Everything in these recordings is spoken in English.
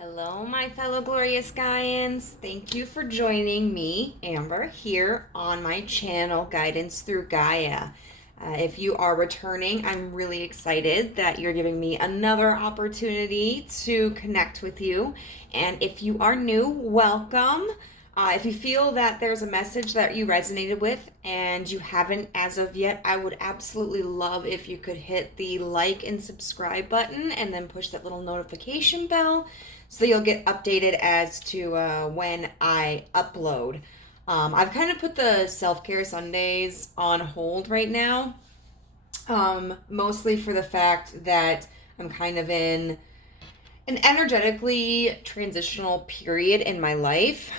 Hello, my fellow glorious Gaians. Thank you for joining me, Amber, here on my channel, Guidance Through Gaia. If you are returning, I'm really excited that you're giving me another opportunity to connect with you. And if you are new, welcome. If you feel that there's a message that you resonated with and you haven't as of yet, I would absolutely love if you could hit the like and subscribe button and then push that little notification bell so you'll get updated as to when I upload. I've kind of put the self-care Sundays on hold right now, mostly for the fact that I'm kind of in an energetically transitional period in my life.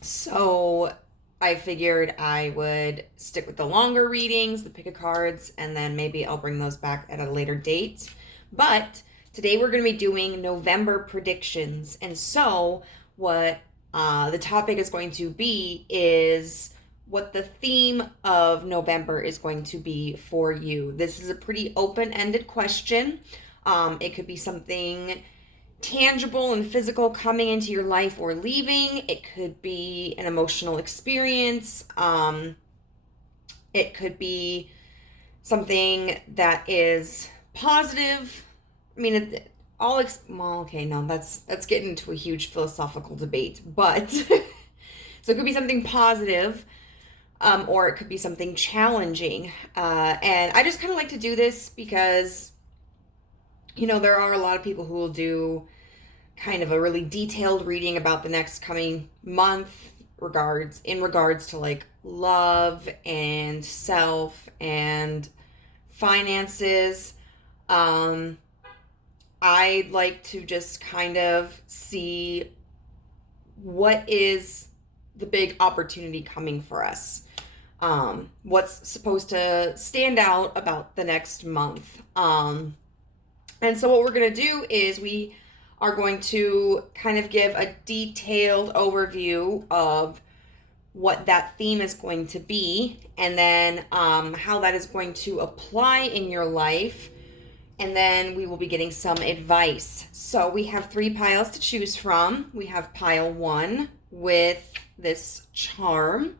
So I figured I would stick with the longer readings, the pick of cards, and then maybe I'll bring those back at a later date. But today we're going to be doing November predictions. And so what the topic is going to be is what the theme of November is going to be for you. This is a pretty open-ended question. It could be something tangible and physical coming into your life or leaving. It could be an emotional experience. It could be something that is positive. I mean, that's getting into a huge philosophical debate, but so it could be something positive, or it could be something challenging. And I just kind of like to do this because there are a lot of people who will do kind of a really detailed reading about the next coming month in regards to like love and self and finances. I like to just kind of see what is the big opportunity coming for us. What's supposed to stand out about the next month. And so what we're going to do is we are going to kind of give a detailed overview of what that theme is going to be, and then how that is going to apply in your life. And then we will be getting some advice. So we have 3 piles to choose from. We have pile 1 with this charm,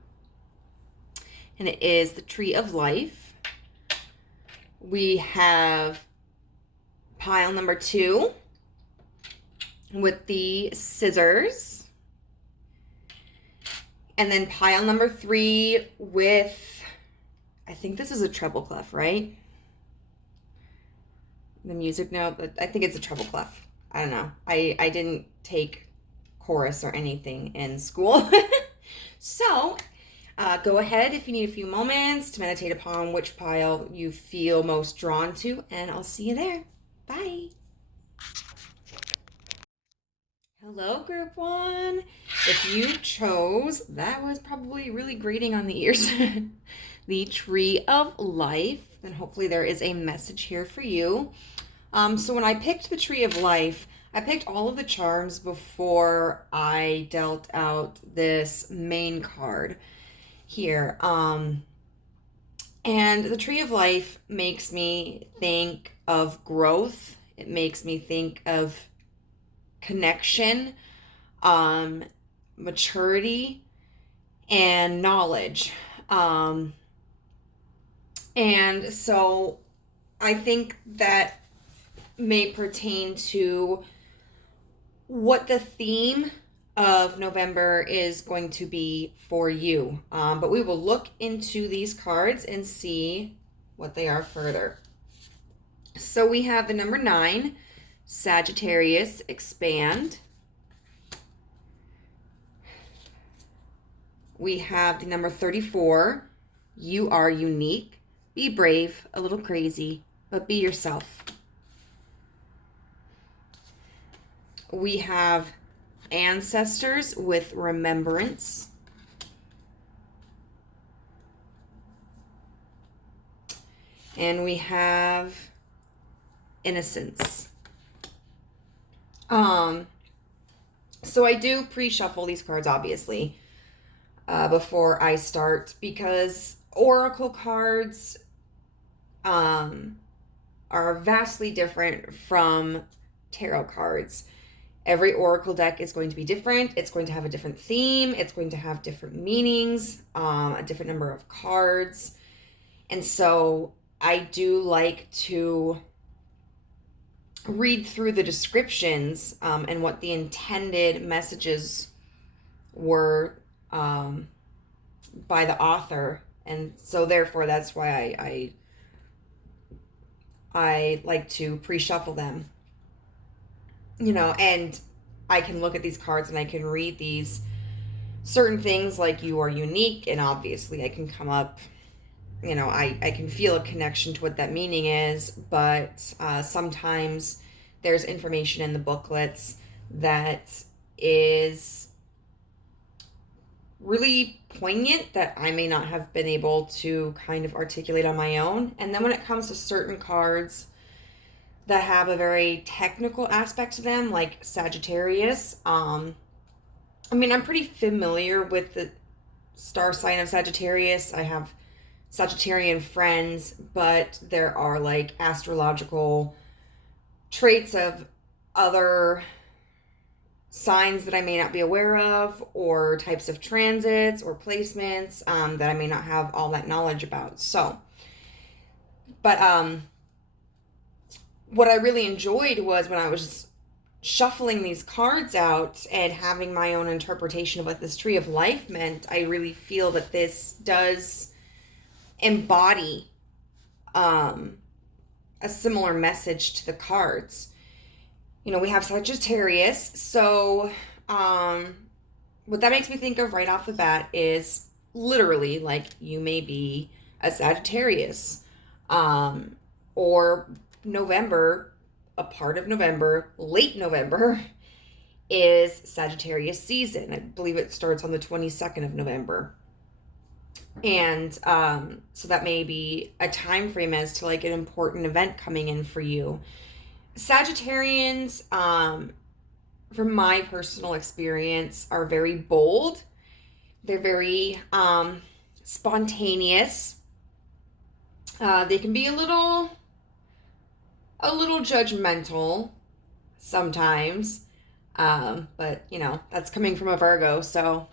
and it is the Tree of Life. We have pile number 2 with the scissors. And then pile number 3 with, I think this is a treble clef, right? The music note, but I think it's a treble clef. I don't know. I didn't take chorus or anything in school. So go ahead if you need a few moments to meditate upon which pile you feel most drawn to, and I'll see you there. Bye. Hello, group 1. If you chose, that was probably really grating on the ears, the Tree of Life, then hopefully there is a message here for you. So when I picked the Tree of Life, I picked all of the charms before I dealt out this main card here. And the Tree of Life makes me think of growth. It makes me think of connection, maturity, and knowledge. And so I think that may pertain to what the theme of November is going to be for you. But we will look into these cards and see what they are further. So we have the number 9, Sagittarius, expand. We have the number 34, you are unique. Be brave, a little crazy, but be yourself. We have ancestors with remembrance. And we have innocence. So I do pre-shuffle these cards, obviously, before I start, because oracle cards are vastly different from tarot cards. Every oracle deck is going to be different. It's going to have a different theme. It's going to have different meanings, a different number of cards. And so I do like to read through the descriptions and what the intended messages were by the author. And so therefore that's why I like to pre-shuffle them. You know, and I can look at these cards and I can read these certain things like you are unique, and obviously I can come up, you know, I can feel a connection to what that meaning is, but sometimes there's information in the booklets that is really poignant that I may not have been able to kind of articulate on my own. And then when it comes to certain cards that have a very technical aspect to them, like Sagittarius, I mean, I'm pretty familiar with the star sign of Sagittarius. I have Sagittarian friends, but there are like astrological traits of other signs that I may not be aware of, or types of transits or placements that I may not have all that knowledge about. So, but what I really enjoyed was when I was shuffling these cards out and having my own interpretation of what this tree of life meant. I really feel that this does embody a similar message to the cards. You know, we have Sagittarius, so what that makes me think of right off the bat is literally like you may be a Sagittarius, or November, a part of November, late November is Sagittarius season. I believe it starts on the 22nd of November. And so that may be a time frame as to like an important event coming in for you. Sagittarians, from my personal experience, are very bold. They're very spontaneous. They can be a little judgmental sometimes, but you know, that's coming from a Virgo, so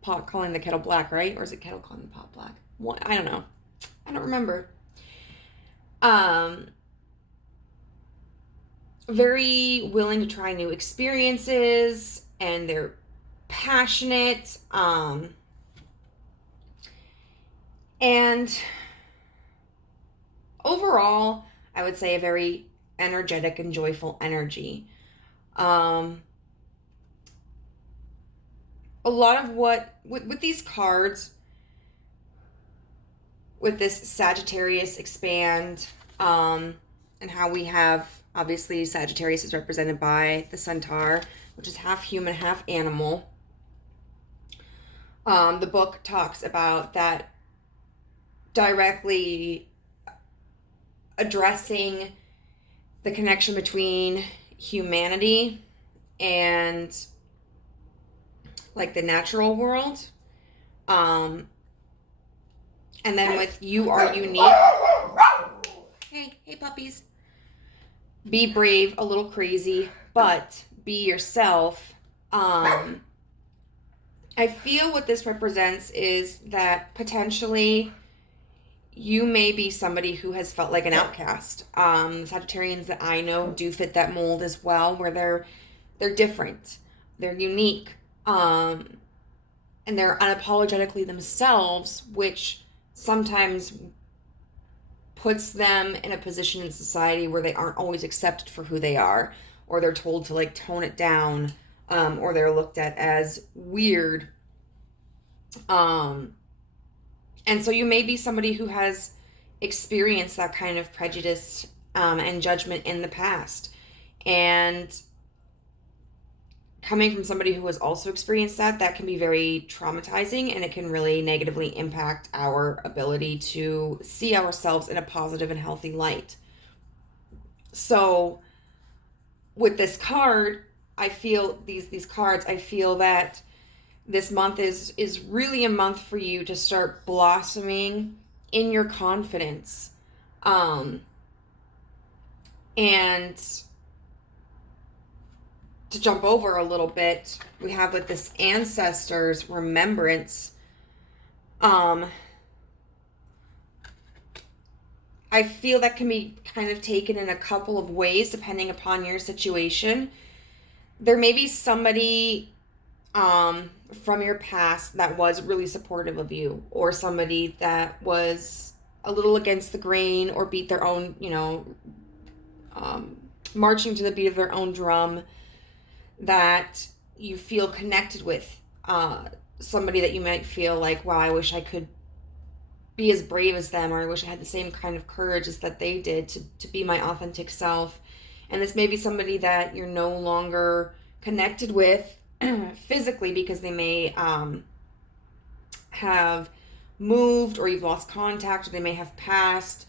pot calling the kettle black, right? Or is it kettle calling the pot black? What? I don't know. I don't remember. Very willing to try new experiences, and they're passionate, and overall, I would say a very energetic and joyful energy. A lot of what, with these cards, with this Sagittarius expand, and how we have, obviously, Sagittarius is represented by the centaur, which is half human, half animal. The book talks about that directly addressing the connection between humanity and like the natural world. And then with you are unique. Hey puppies. Be brave, a little crazy, but be yourself. I feel what this represents is that potentially you may be somebody who has felt like an outcast. The Sagittarians that I know do fit that mold as well, where they're different, they're unique, and they're unapologetically themselves, which sometimes puts them in a position in society where they aren't always accepted for who they are, or they're told to like tone it down, or they're looked at as weird. And so you may be somebody who has experienced that kind of prejudice and judgment in the past. And coming from somebody who has also experienced that can be very traumatizing, and it can really negatively impact our ability to see ourselves in a positive and healthy light. So with this card, I feel these cards, I feel that this month is really a month for you to start blossoming in your confidence. And to jump over a little bit, we have with this ancestors remembrance. I feel that can be kind of taken in a couple of ways depending upon your situation. There may be somebody from your past that was really supportive of you, or somebody that was a little against the grain or beat their own, marching to the beat of their own drum, that you feel connected with. Somebody that you might feel like, wow, I wish I could be as brave as them, or I wish I had the same kind of courage as that they did to be my authentic self. And this may be somebody that you're no longer connected with physically, because they may have moved, or you've lost contact, or they may have passed,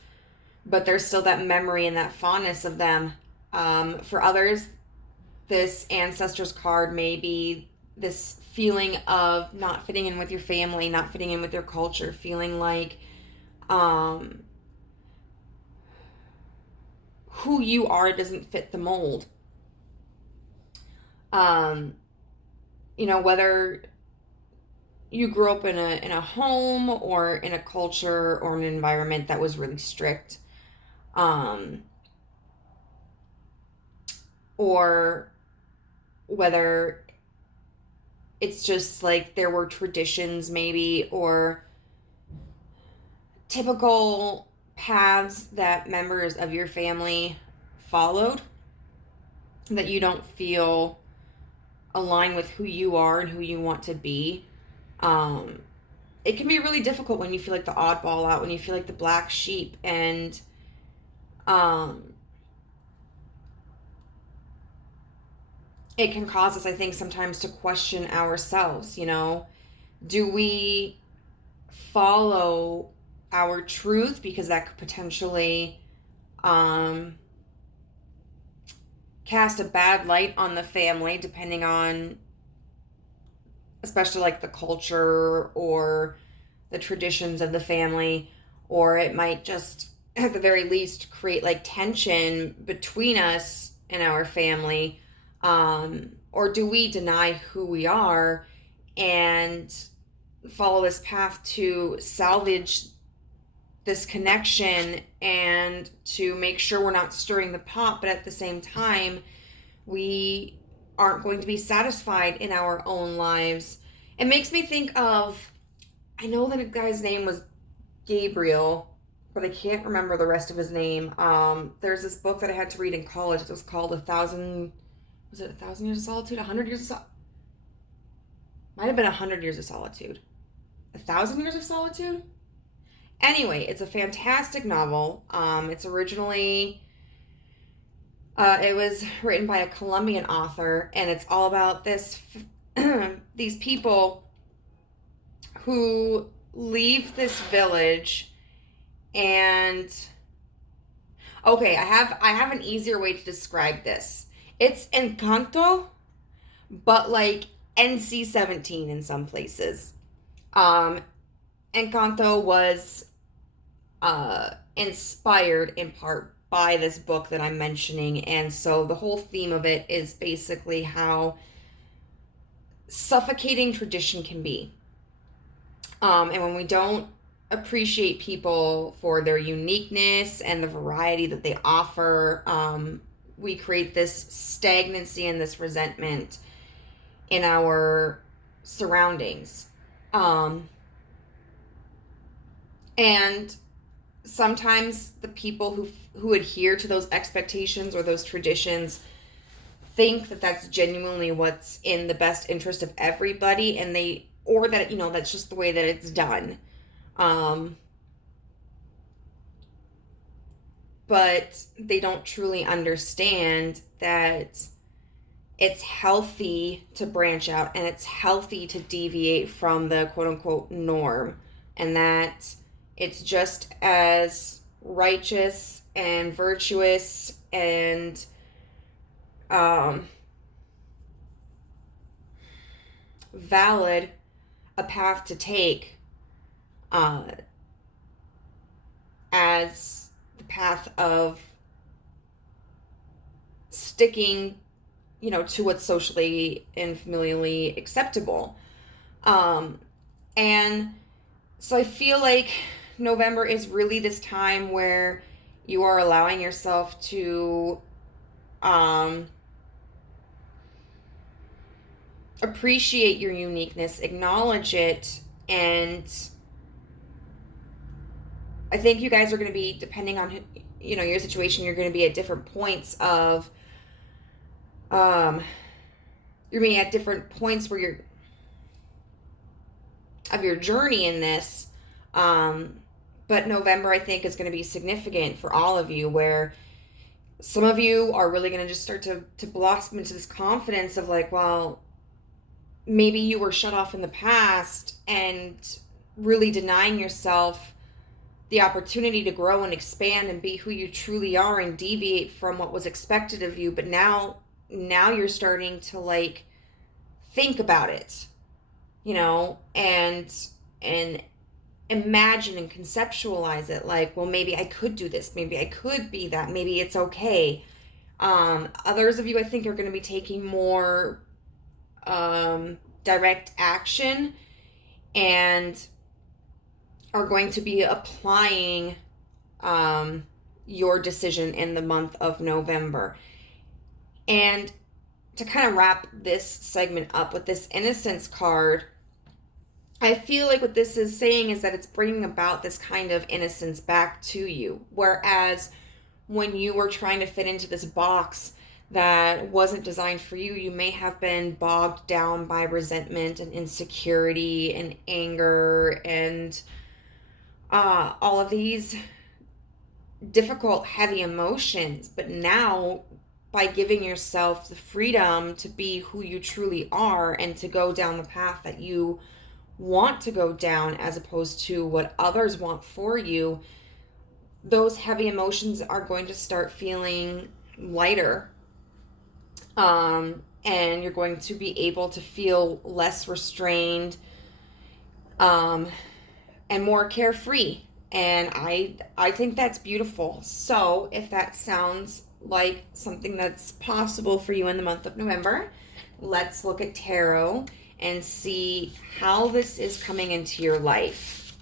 but there's still that memory and that fondness of them. For others, this ancestors card may be this feeling of not fitting in with your family, not fitting in with your culture, feeling like who you are doesn't fit the mold. Whether you grew up in a home or in a culture or an environment that was really strict, or whether it's just like there were traditions maybe, or typical paths that members of your family followed that you don't feel align with who you are and who you want to be. It can be really difficult when you feel like the oddball out, when you feel like the black sheep, and it can cause us, I think, sometimes to question ourselves. Do we follow our truth because that could potentially cast a bad light on the family, depending on, especially like the culture or the traditions of the family, or it might just, at the very least, create like tension between us and our family. Or do we deny who we are and follow this path to salvage this connection and to make sure we're not stirring the pot, but at the same time, we aren't going to be satisfied in our own lives? It makes me think of, I know that a guy's name was Gabriel, but I can't remember the rest of his name. There's this book that I had to read in college. It was called A Thousand Years of Solitude? 100 Years of Solitude? Might have been 100 Years of Solitude. 1,000 Years of Solitude? Anyway, it's a fantastic novel. It's originally, it was written by a Colombian author, and it's all about these people who leave this village. And okay, I have an easier way to describe this. It's Encanto, but like NC-17 in some places. Encanto was inspired in part by this book that I'm mentioning, and so the whole theme of it is basically how suffocating tradition can be. And when we don't appreciate people for their uniqueness and the variety that they offer, we create this stagnancy and this resentment in our surroundings. And sometimes the people who adhere to those expectations or those traditions think that that's genuinely what's in the best interest of everybody, and or that, that's just the way that it's done. But they don't truly understand that it's healthy to branch out, and it's healthy to deviate from the quote unquote norm, and that it's just as righteous and virtuous and valid a path to take as the path of sticking, to what's socially and familially acceptable. And so I feel like November is really this time where you are allowing yourself to appreciate your uniqueness, acknowledge it, and I think you guys are going to be, depending on your situation, you're going to be at different points of you're being at different points where you're of your journey in this. But November, I think, is going to be significant for all of you, where some of you are really going to just start to blossom into this confidence of like, well, maybe you were shut off in the past and really denying yourself the opportunity to grow and expand and be who you truly are and deviate from what was expected of you. But now you're starting to like think about it, and imagine and conceptualize it like, well, maybe I could do this. Maybe I could be that. Maybe it's okay. Others of you, I think, are going to be taking more direct action and are going to be applying your decision in the month of November. And to kind of wrap this segment up with this innocence card, I feel like what this is saying is that it's bringing about this kind of innocence back to you. Whereas when you were trying to fit into this box that wasn't designed for you, you may have been bogged down by resentment and insecurity and anger and all of these difficult, heavy emotions. But now, by giving yourself the freedom to be who you truly are and to go down the path that you want to go down as opposed to what others want for you, those heavy emotions are going to start feeling lighter. And you're going to be able to feel less restrained and more carefree. And I think that's beautiful. So if that sounds like something that's possible for you in the month of November, let's look at tarot and see how this is coming into your life.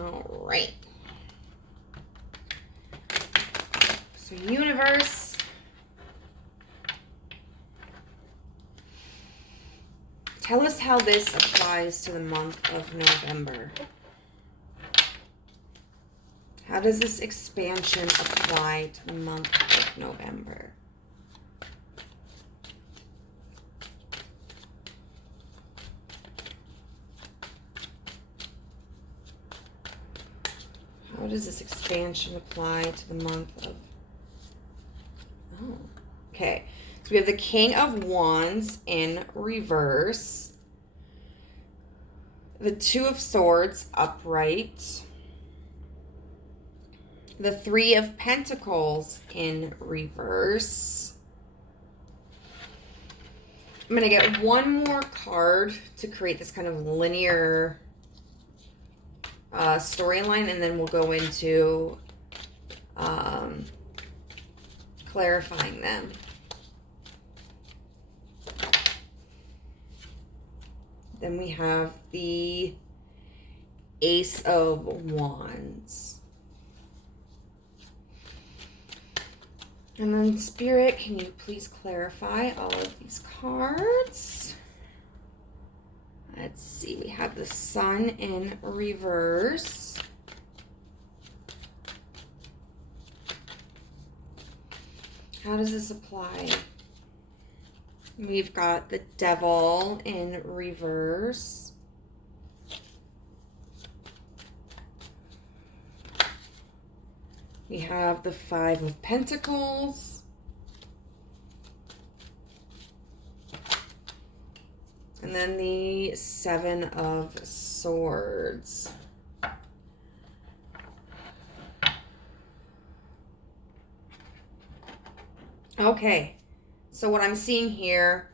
All right. So universe, tell us how this applies to the month of November. How does this expansion apply to the month of November? How does this expansion apply to the month of... Oh, okay. So we have the King of Wands in reverse. The Two of Swords upright. The Three of Pentacles in reverse. I'm going to get one more card to create this kind of linear storyline, and then we'll go into clarifying them. Then we have the Ace of Wands. And then Spirit, can you please clarify all of these cards? Let's see, we have the Sun in reverse. How does this apply? We've got the Devil in reverse. We have the Five of Pentacles. And then the Seven of Swords. Okay, so what I'm seeing here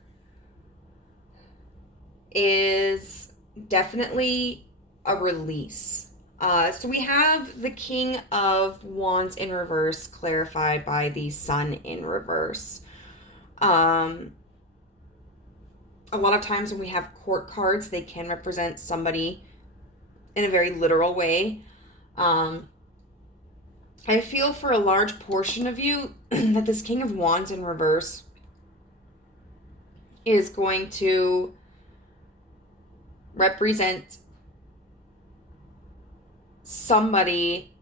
is definitely a release. So we have the King of Wands in reverse, clarified by the Sun in reverse. A lot of times when we have court cards, they can represent somebody in a very literal way. I feel for a large portion of you that this King of Wands in reverse is going to represent somebody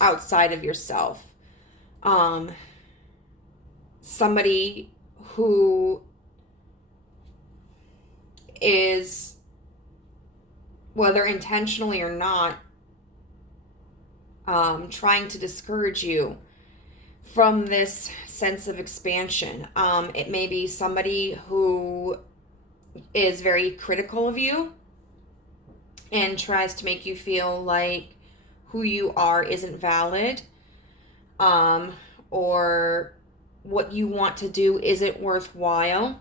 outside of yourself. Somebody who is, whether intentionally or not, trying to discourage you from this sense of expansion. It may be somebody who is very critical of you and tries to make you feel like who you are isn't valid, or what you want to do isn't worthwhile.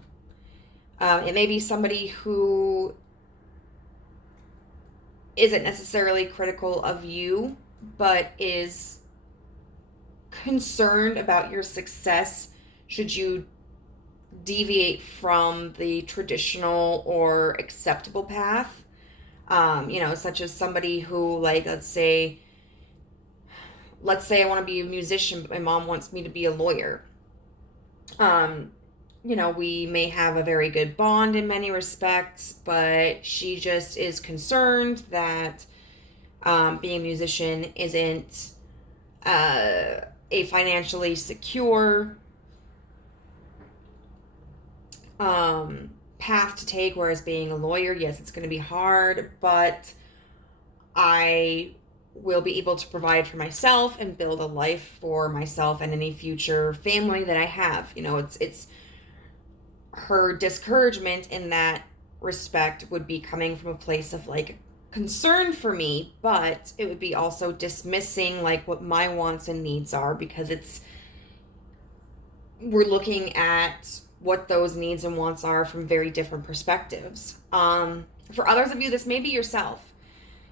It may be somebody who isn't necessarily critical of you, but is concerned about your success should you deviate from the traditional or acceptable path. Such as somebody who, like, let's say I want to be a musician, but my mom wants me to be a lawyer. We may have a very good bond in many respects, but she just is concerned that being a musician isn't a financially secure path to take, whereas being a lawyer, yes, it's going to be hard, but I will be able to provide for myself and build a life for myself and any future family that I have. It's her discouragement in that respect would be coming from a place of like concern for me, but it would be also dismissing like what my wants and needs are, because we're looking at what those needs and wants are from very different perspectives. For others of you, this may be yourself.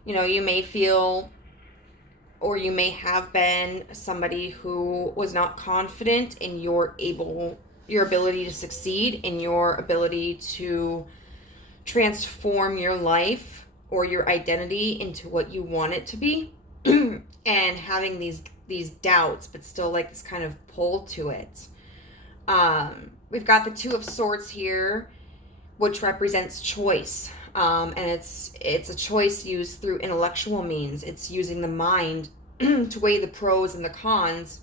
You may feel, or you may have been somebody who was not confident in your ability to succeed, in your ability to transform your life or your identity into what you want it to be, and having these doubts, but still like this kind of pull to it. We've got the Two of Swords here, which represents choice. And it's a choice used through intellectual means. It's using the mind to weigh the pros and the cons.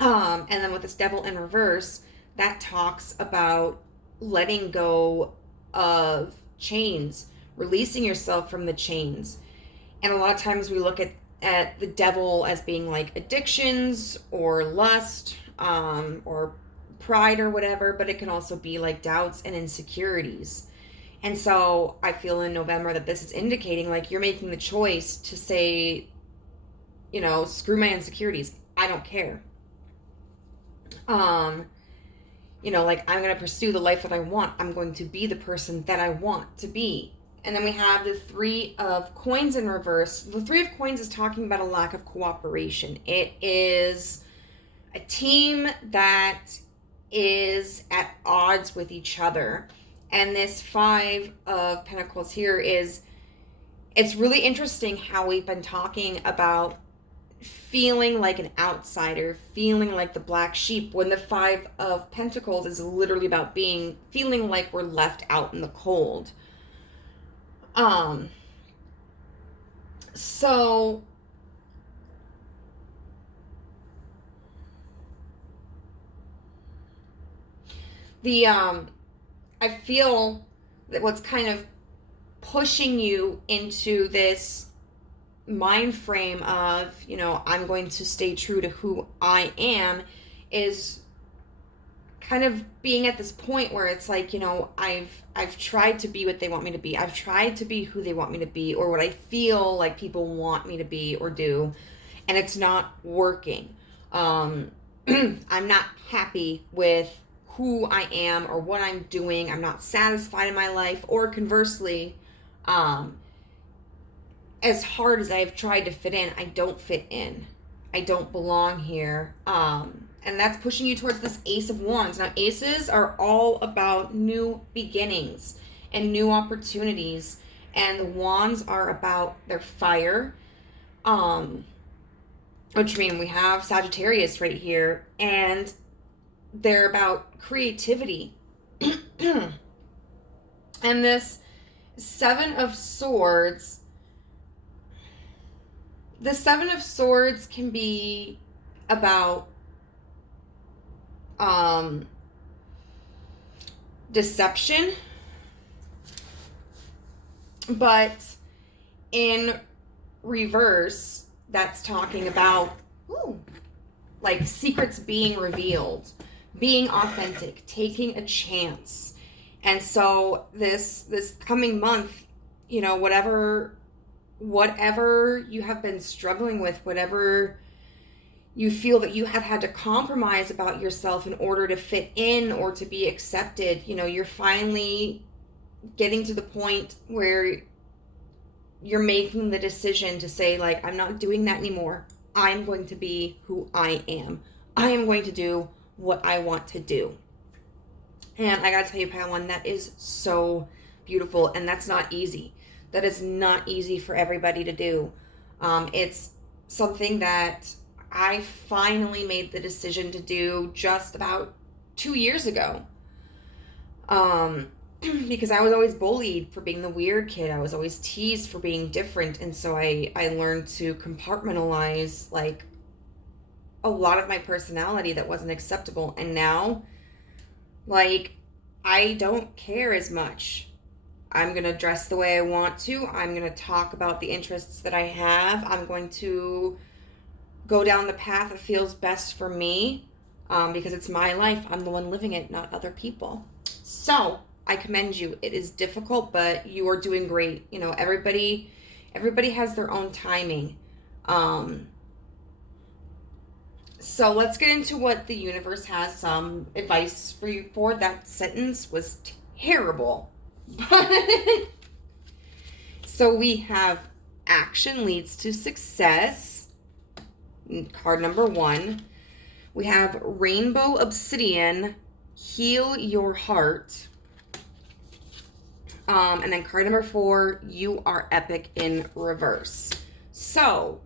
And then with this Devil in reverse, that talks about letting go of chains, releasing yourself from the chains. And a lot of times we look at the devil as being like addictions or lust, or pride or whatever, but it can also be like doubts and insecurities. And so I feel in November that this is indicating like you're making the choice to say, screw my insecurities. I don't care. Like I'm going to pursue the life that I want. I'm going to be the person that I want to be. And then we have the Three of Coins in reverse. The Three of Coins is talking about a lack of cooperation. It is a team that is at odds with each other. And this Five of Pentacles here it's really interesting how we've been talking about feeling like an outsider, feeling like the black sheep, when the Five of Pentacles is literally about feeling like we're left out in the cold. So I feel that what's kind of pushing you into this mind frame of, I'm going to stay true to who I am, is kind of being at this point where it's like, I've tried to be what they want me to be. I've tried to be who they want me to be, or what I feel like people want me to be or do, and it's not working. I'm not happy with who I am or what I'm doing. I'm not satisfied in my life, or conversely, as hard as I've tried to fit in, I don't fit in. I don't belong here. And that's pushing you towards this Ace of Wands. Now, aces are all about new beginnings and new opportunities. And the wands are about their fire. Which means we have Sagittarius right here. And they're about creativity. And this Seven of Swords... The Seven of Swords can be about deception, but in reverse, that's talking about like secrets being revealed, being authentic, taking a chance. And so this coming month, you know, whatever you have been struggling with, whatever you feel that you have had to compromise about yourself in order to fit in or to be accepted, you know, you're finally getting to the point where you're making the decision to say, like, I'm not doing that anymore. I'm going to be who I am. I am going to do what I want to do. And I gotta tell you, Pile One, that is so beautiful, and that's not easy. That is not easy for everybody to do. It's something that I finally made the decision to do just about 2 years ago. Because I was always bullied for being the weird kid. I was always teased for being different. And so I learned to compartmentalize like a lot of my personality that wasn't acceptable. And now, like, I don't care as much. I'm going to dress the way I want to. I'm going to talk about the interests that I have. I'm going to go down the path that feels best for me, because it's my life. I'm the one living it, not other people. So I commend you. It is difficult, but you are doing great. You know, everybody has their own timing. So let's get into what the universe has some advice for you for. That sentence was terrible. So we have action leads to success. Card number 1. We have rainbow obsidian, heal your heart. And then card number 4, you are epic in reverse. So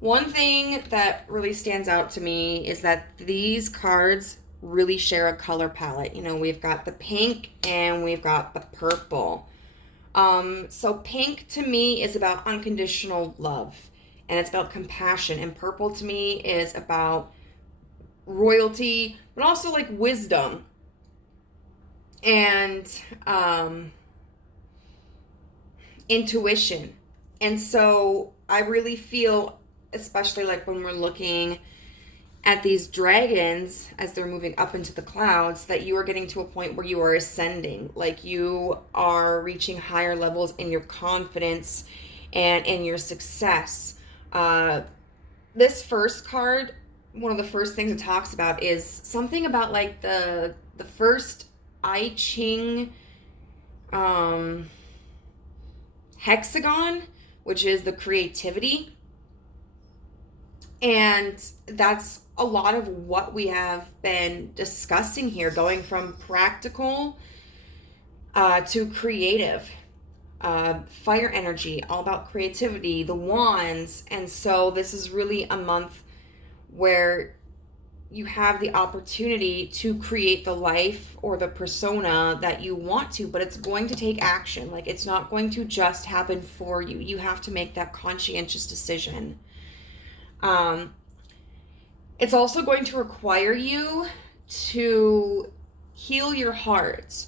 one thing that really stands out to me is that these cards really share a color palette. You know, we've got the pink and we've got the purple. So pink to me is about unconditional love, and it's about compassion. And purple to me is about royalty, but also like wisdom and intuition. And so I really feel, especially like when we're looking at these dragons as they're moving up into the clouds, that you are getting to a point where you are ascending, like you are reaching higher levels in your confidence and in your success. This first card, one of the first things it talks about is something about like the first I Ching hexagon, which is the creativity. And that's a lot of what we have been discussing here, going from practical to creative. Fire energy, all about creativity, the wands. And so this is really a month where you have the opportunity to create the life or the persona that you want to, but it's going to take action. Like, it's not going to just happen for you. You have to make that conscientious decision. It's also going to require you to heal your heart.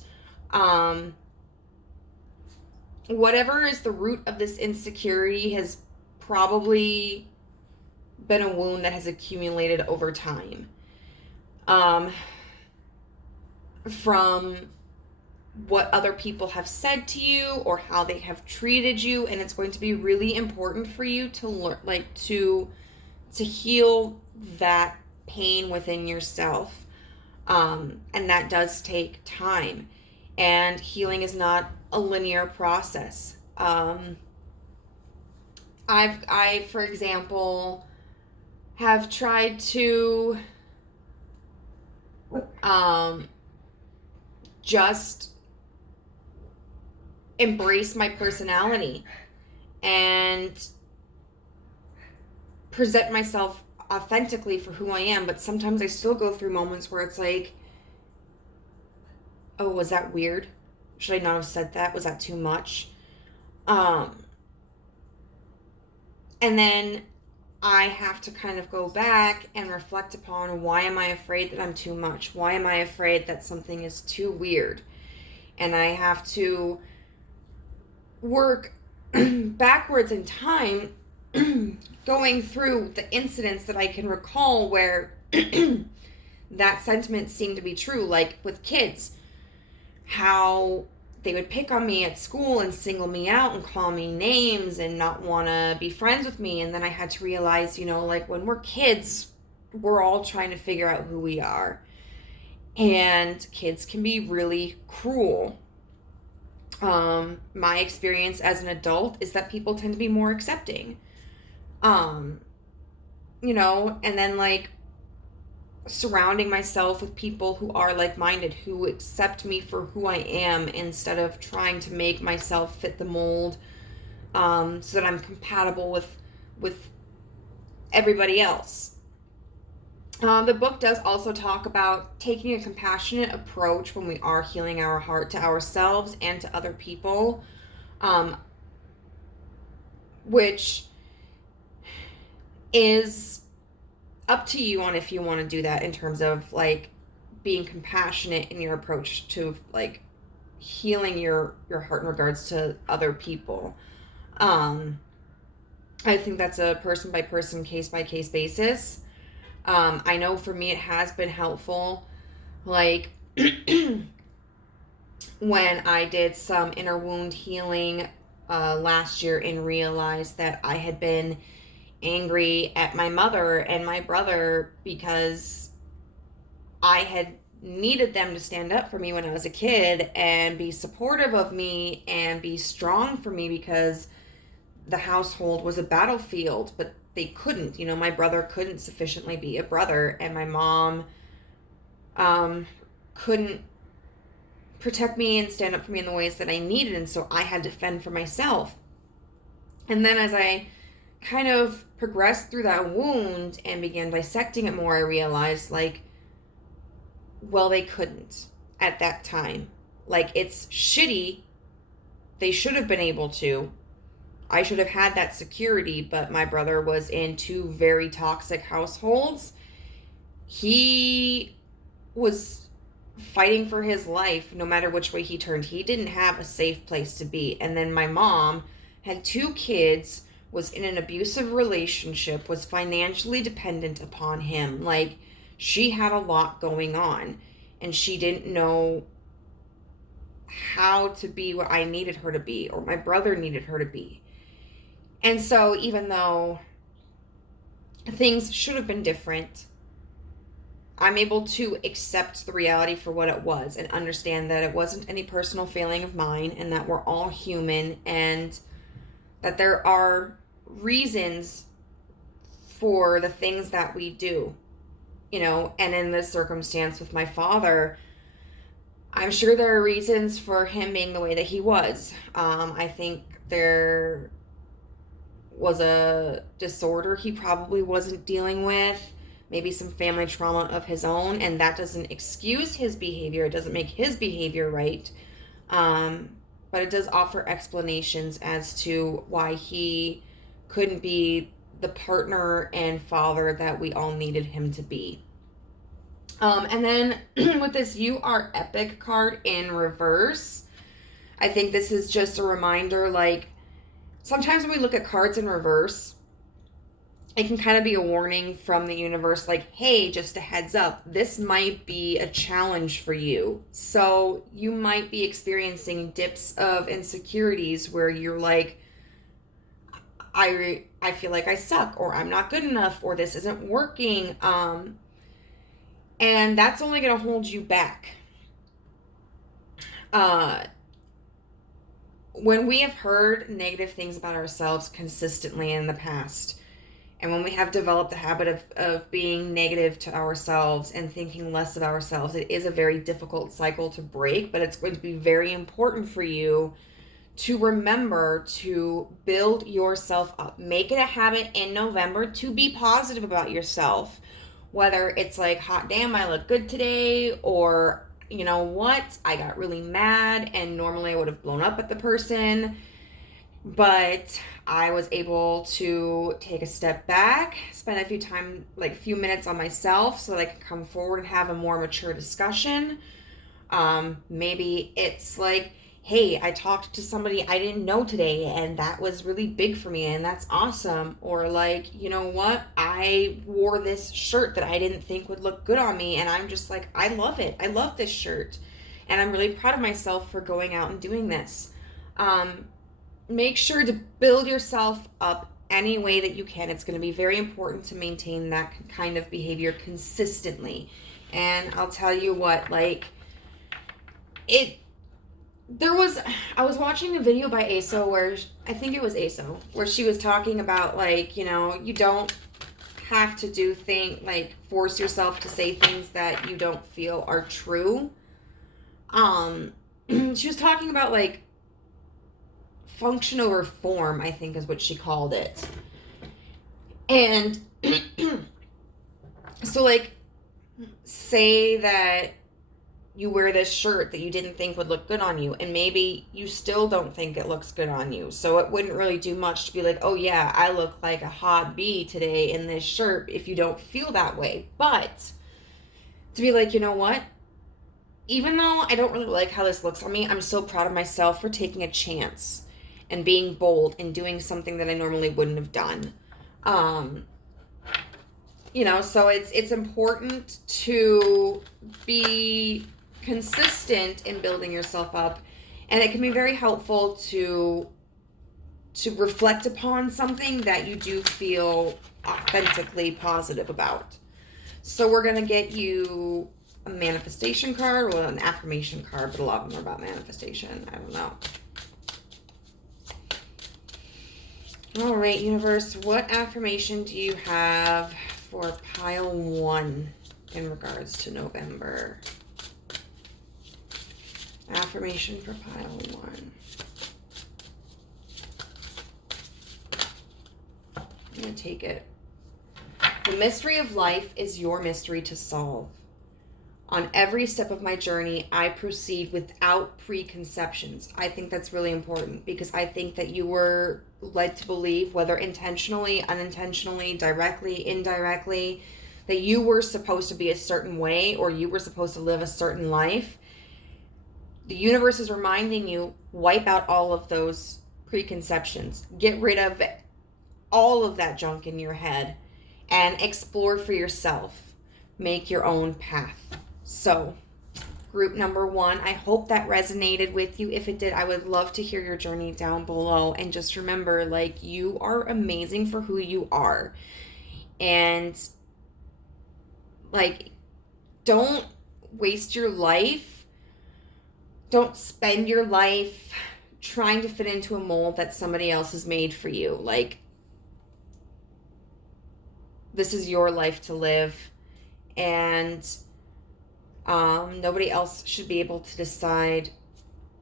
Whatever is the root of this insecurity has probably been a wound that has accumulated over time. From what other people have said to you or how they have treated you, and it's going to be really important for you to learn, like to heal that pain within yourself. And that does take time, and healing is not a linear process. I, for example, have tried to just embrace my personality and present myself authentically for who I am, but sometimes I still go through moments where it's like, oh, was that weird? Should I not have said that? Was that too much? And then I have to kind of go back and reflect upon, why am I afraid that I'm too much? Why am I afraid that something is too weird? And I have to work backwards in time, going through the incidents that I can recall where that sentiment seemed to be true, like with kids, how they would pick on me at school and single me out and call me names and not want to be friends with me. And then I had to realize, like when we're kids, we're all trying to figure out who we are. And kids can be really cruel. My experience as an adult is that people tend to be more accepting. And then like surrounding myself with people who are like-minded, who accept me for who I am, instead of trying to make myself fit the mold, so that I'm compatible with everybody else. The book does also talk about taking a compassionate approach when we are healing our heart, to ourselves and to other people, which is up to you on if you want to do that, in terms of like being compassionate in your approach to like healing your heart in regards to other people. I think that's a person by person, case by case basis. I know for me it has been helpful, like when I did some inner wound healing last year, and realized that I had been angry at my mother and my brother because I had needed them to stand up for me when I was a kid and be supportive of me and be strong for me, because the household was a battlefield, but they couldn't. My brother couldn't sufficiently be a brother, and my mom couldn't protect me and stand up for me in the ways that I needed, and so I had to fend for myself. And then as I kind of progressed through that wound and began dissecting it more, I realized, like, well, they couldn't at that time. Like, it's shitty. They should have been able to. I should have had that security, but my brother was in two very toxic households. He was fighting for his life no matter which way he turned. He didn't have a safe place to be. And then my mom had two kids, was in an abusive relationship, was financially dependent upon him. Like, she had a lot going on, and she didn't know how to be what I needed her to be, or my brother needed her to be. And so even though things should have been different, I'm able to accept the reality for what it was, and understand that it wasn't any personal failing of mine, and that we're all human, and that there are reasons for the things that we do, and in this circumstance with my father, I'm sure there are reasons for him being the way that he was. I think there was a disorder he probably wasn't dealing with, maybe some family trauma of his own, and that doesn't excuse his behavior. It doesn't make his behavior right. But it does offer explanations as to why he couldn't be the partner and father that we all needed him to be. And then with this "You Are Epic" card in reverse, I think this is just a reminder, like, sometimes when we look at cards in reverse, it can kind of be a warning from the universe, like, hey, just a heads up, this might be a challenge for you. So you might be experiencing dips of insecurities where you're like, I feel like I suck, or I'm not good enough, or this isn't working. And that's only going to hold you back. when we have heard negative things about ourselves consistently in the past, and when we have developed the habit of being negative to ourselves and thinking less of ourselves, it is a very difficult cycle to break, but it's going to be very important for you to remember to build yourself up. Make it a habit in November to be positive about yourself. Whether it's like, hot damn, I look good today, or you know what, I got really mad and normally I would have blown up at the person, but I was able to take a step back, spend a few minutes on myself so that I can come forward and have a more mature discussion. Maybe it's like, hey, I talked to somebody I didn't know today and that was really big for me and that's awesome. Or like, you know what, I wore this shirt that I didn't think would look good on me and I'm just like, I love it. I love this shirt and I'm really proud of myself for going out and doing this. Make sure to build yourself up any way that you can. It's going to be very important to maintain that kind of behavior consistently. And I'll tell you what, like, I was watching a video by ASO where, I think it was ASO, where she was talking about, like, you know, you don't have to force yourself to say things that you don't feel are true. She was talking about, like, function over form, I think is what she called it. And so, like, say that you wear this shirt that you didn't think would look good on you, and maybe you still don't think it looks good on you. So it wouldn't really do much to be like, oh yeah, I look like a hot bee today in this shirt, if you don't feel that way. But to be like, you know what? Even though I don't really like how this looks on me, I'm still proud of myself for taking a chance and being bold and doing something that I normally wouldn't have done. You know, so it's important to be consistent in building yourself up, and it can be very helpful to reflect upon something that you do feel authentically positive about. So we're gonna get you a manifestation card, or an affirmation card, but a lot of them are about manifestation. I don't know. All right, universe, what affirmation do you have for pile 1 in regards to November? Affirmation for pile 1. I'm going to take it. The mystery of life is your mystery to solve. On every step of my journey, I proceed without preconceptions. I think that's really important, because I think that you were led to believe, whether intentionally, unintentionally, directly, indirectly, that you were supposed to be a certain way, or you were supposed to live a certain life. The universe is reminding you, wipe out all of those preconceptions. Get rid of all of that junk in your head and explore for yourself. Make your own path. So, group number 1, I hope that resonated with you. If it did, I would love to hear your journey down below. And just remember, like, you are amazing for who you are. And, like, don't waste your life. Don't spend your life trying to fit into a mold that somebody else has made for you. Like, this is your life to live. And nobody else should be able to decide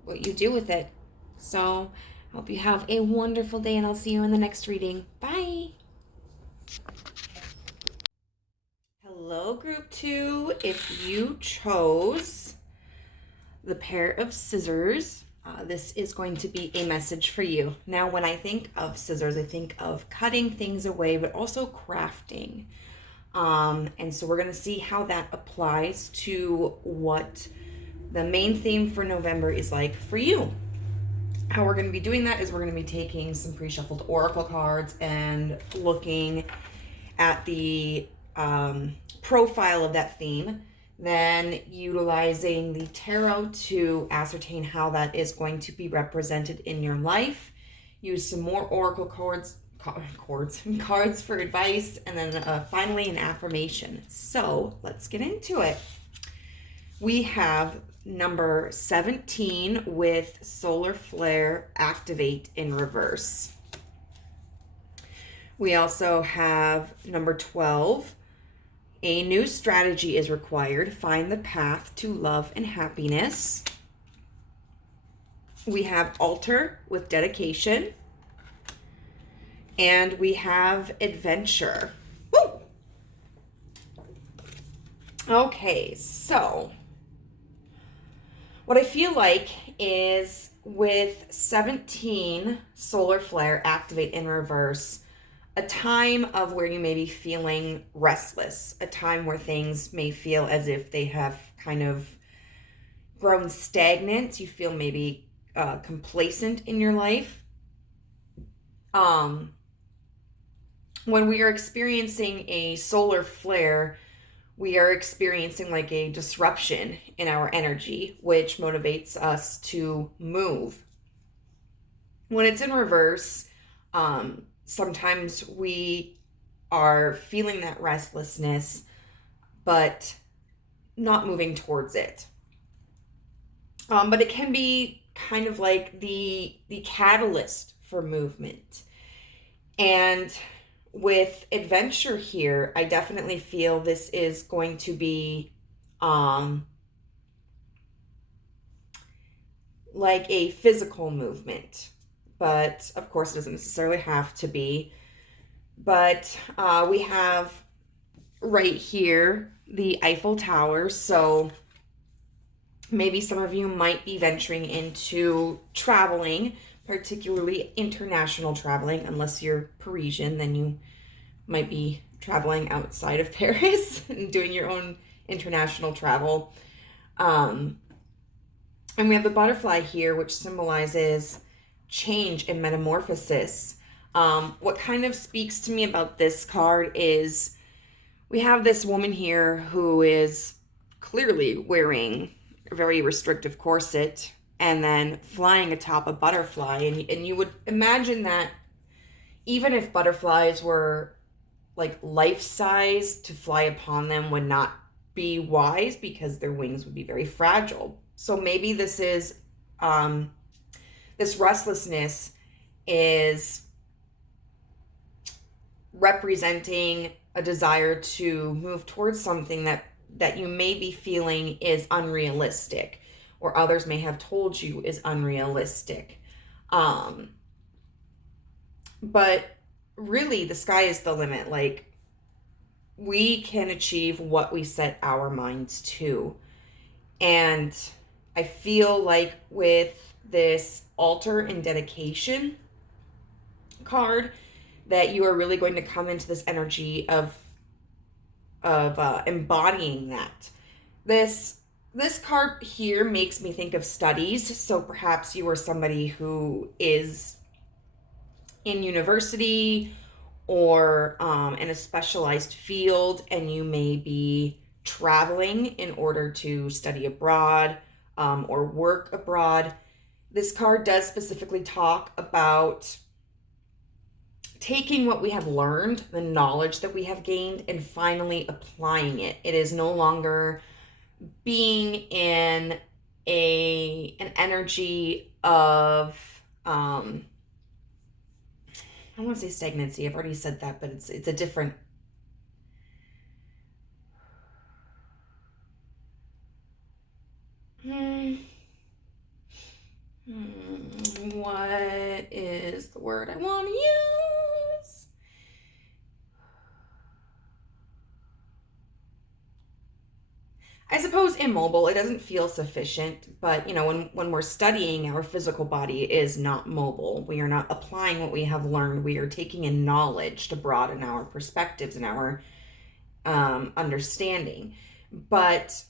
what you do with it. So, I hope you have a wonderful day, and I'll see you in the next reading. Bye! Hello, group 2. If you chose the pair of scissors, this is going to be a message for you. Now, when I think of scissors, I think of cutting things away, but also crafting. And so we're going to see how that applies to what the main theme for November is like for you. How we're going to be doing that is we're going to be taking some pre-shuffled oracle cards and looking at the profile of that theme, then utilizing the tarot to ascertain how that is going to be represented in your life. Use some more oracle cards for advice, and then finally an affirmation. So let's get into it. We have number 17 with solar flare activate in reverse. We also have number 12. A new strategy is required. Find the path to love and happiness. We have altar with dedication. And we have adventure. Woo! Okay, so what I feel like is with 17 solar flare activate in reverse, a time of where you may be feeling restless, a time where things may feel as if they have kind of grown stagnant. You feel maybe complacent in your life. When we are experiencing a solar flare, we are experiencing like a disruption in our energy, which motivates us to move. When it's in reverse, sometimes we are feeling that restlessness, but not moving towards it. But it can be kind of like the catalyst for movement. And with adventure here, I definitely feel this is going to be like a physical movement. But of course, it doesn't necessarily have to be. But we have right here the Eiffel Tower. So maybe some of you might be venturing into traveling, particularly international traveling. Unless you're Parisian, then you might be traveling outside of Paris and doing your own international travel. And we have the butterfly here, which symbolizes change and metamorphosis. What kind of speaks to me about this card is we have this woman here who is clearly wearing a very restrictive corset and then flying atop a butterfly. And you would imagine that even if butterflies were like life-size, to fly upon them would not be wise because their wings would be very fragile. So maybe this is this restlessness is representing a desire to move towards something that you may be feeling is unrealistic, or others may have told you is unrealistic. But really, the sky is the limit. Like, we can achieve what we set our minds to. And I feel like with this altar and dedication card, that you are really going to come into this energy of embodying that. This card here makes me think of studies. So perhaps you are somebody who is in university or in a specialized field, and you may be traveling in order to study abroad or work abroad. This card does specifically talk about taking what we have learned, the knowledge that we have gained, and finally applying it. It is no longer being in an energy of I don't want to say stagnancy. I've already said that, but it's a different. What is the word I want to use? I suppose immobile. It doesn't feel sufficient, but when we're studying, our physical body is not mobile. We are not applying what we have learned. We are taking in knowledge to broaden our perspectives and our understanding. But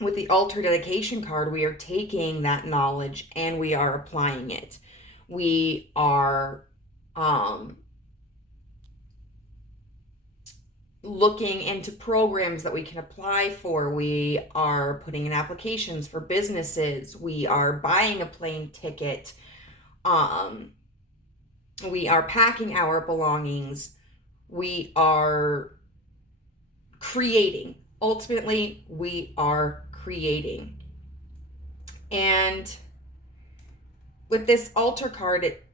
with the altar dedication card, we are taking that knowledge and we are applying it. We are looking into programs that we can apply for. We are putting in applications for businesses. We are buying a plane ticket. We are packing our belongings. We are creating. Ultimately, we are creating. And with this altar card, it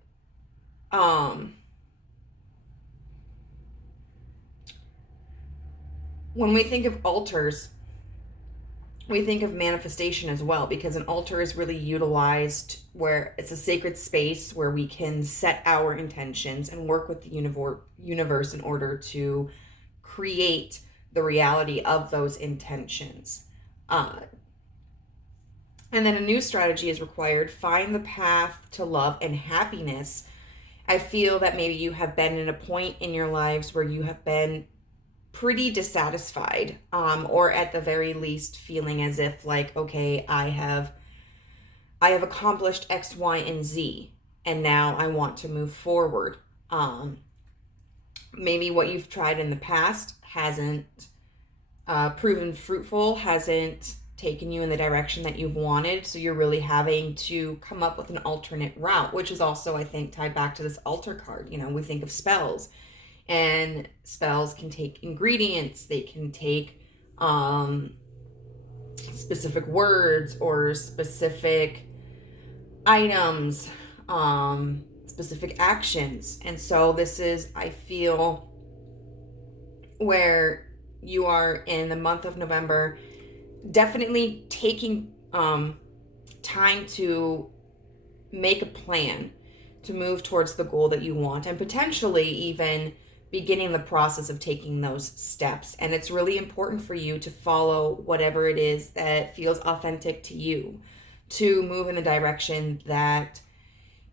when we think of altars, we think of manifestation as well, because an altar is really utilized where it's a sacred space where we can set our intentions and work with the universe in order to create the reality of those intentions. And then a new strategy is required. Find the path to love and happiness. I feel that maybe you have been at a point in your lives where you have been pretty dissatisfied, or at the very least feeling as if like, okay, I have accomplished X, Y, and Z, and now I want to move forward. Maybe what you've tried in the past hasn't proven fruitful, hasn't taken you in the direction that you've wanted, so you're really having to come up with an alternate route, which is also, I think, tied back to this altar card. You know, we think of spells, and spells can take ingredients, they can take specific words or specific items, specific actions. And so this is, I feel, where you are in the month of November, definitely taking time to make a plan to move towards the goal that you want, and potentially even beginning the process of taking those steps. And it's really important for you to follow whatever it is that feels authentic to you, to move in the direction that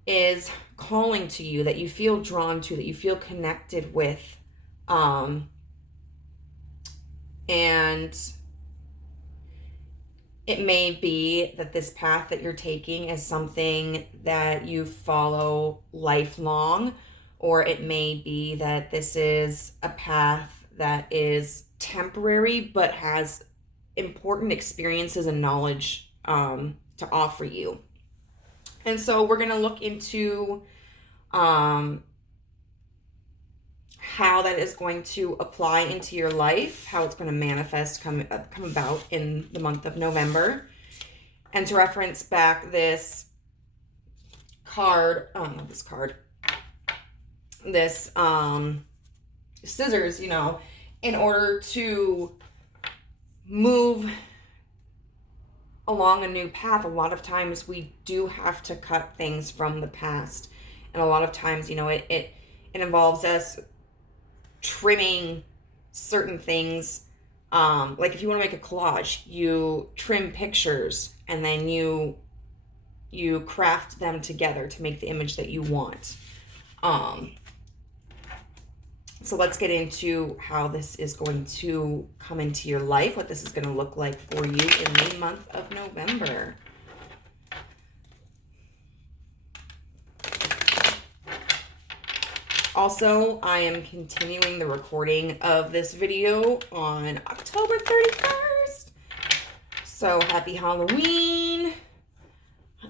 is calling to you, that you feel drawn to, that you feel connected with. And it may be that this path that you're taking is something that you follow lifelong, or it may be that this is a path that is temporary but has important experiences and knowledge to offer you. And so we're going to look into how that is going to apply into your life, how it's going to manifest, come about in the month of November. And to reference back this card, this scissors, you know, in order to move along a new path, a lot of times we do have to cut things from the past. And a lot of times, you know, it involves us trimming certain things. Like if you want to make a collage, you trim pictures and then you craft them together to make the image that you want. So let's get into how this is going to come into your life, what this is going to look like for you in the month of November. Also, I am continuing the recording of this video on October 31st. So happy Halloween.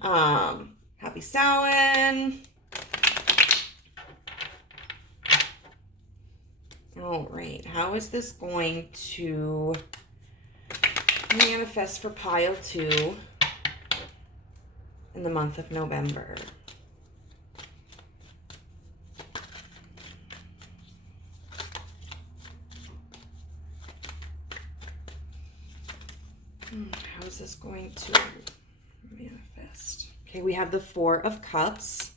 Happy Samhain. All right, how is this going to manifest for pile 2 in the month of November? How is this going to manifest? Okay, we have the 4 of Cups.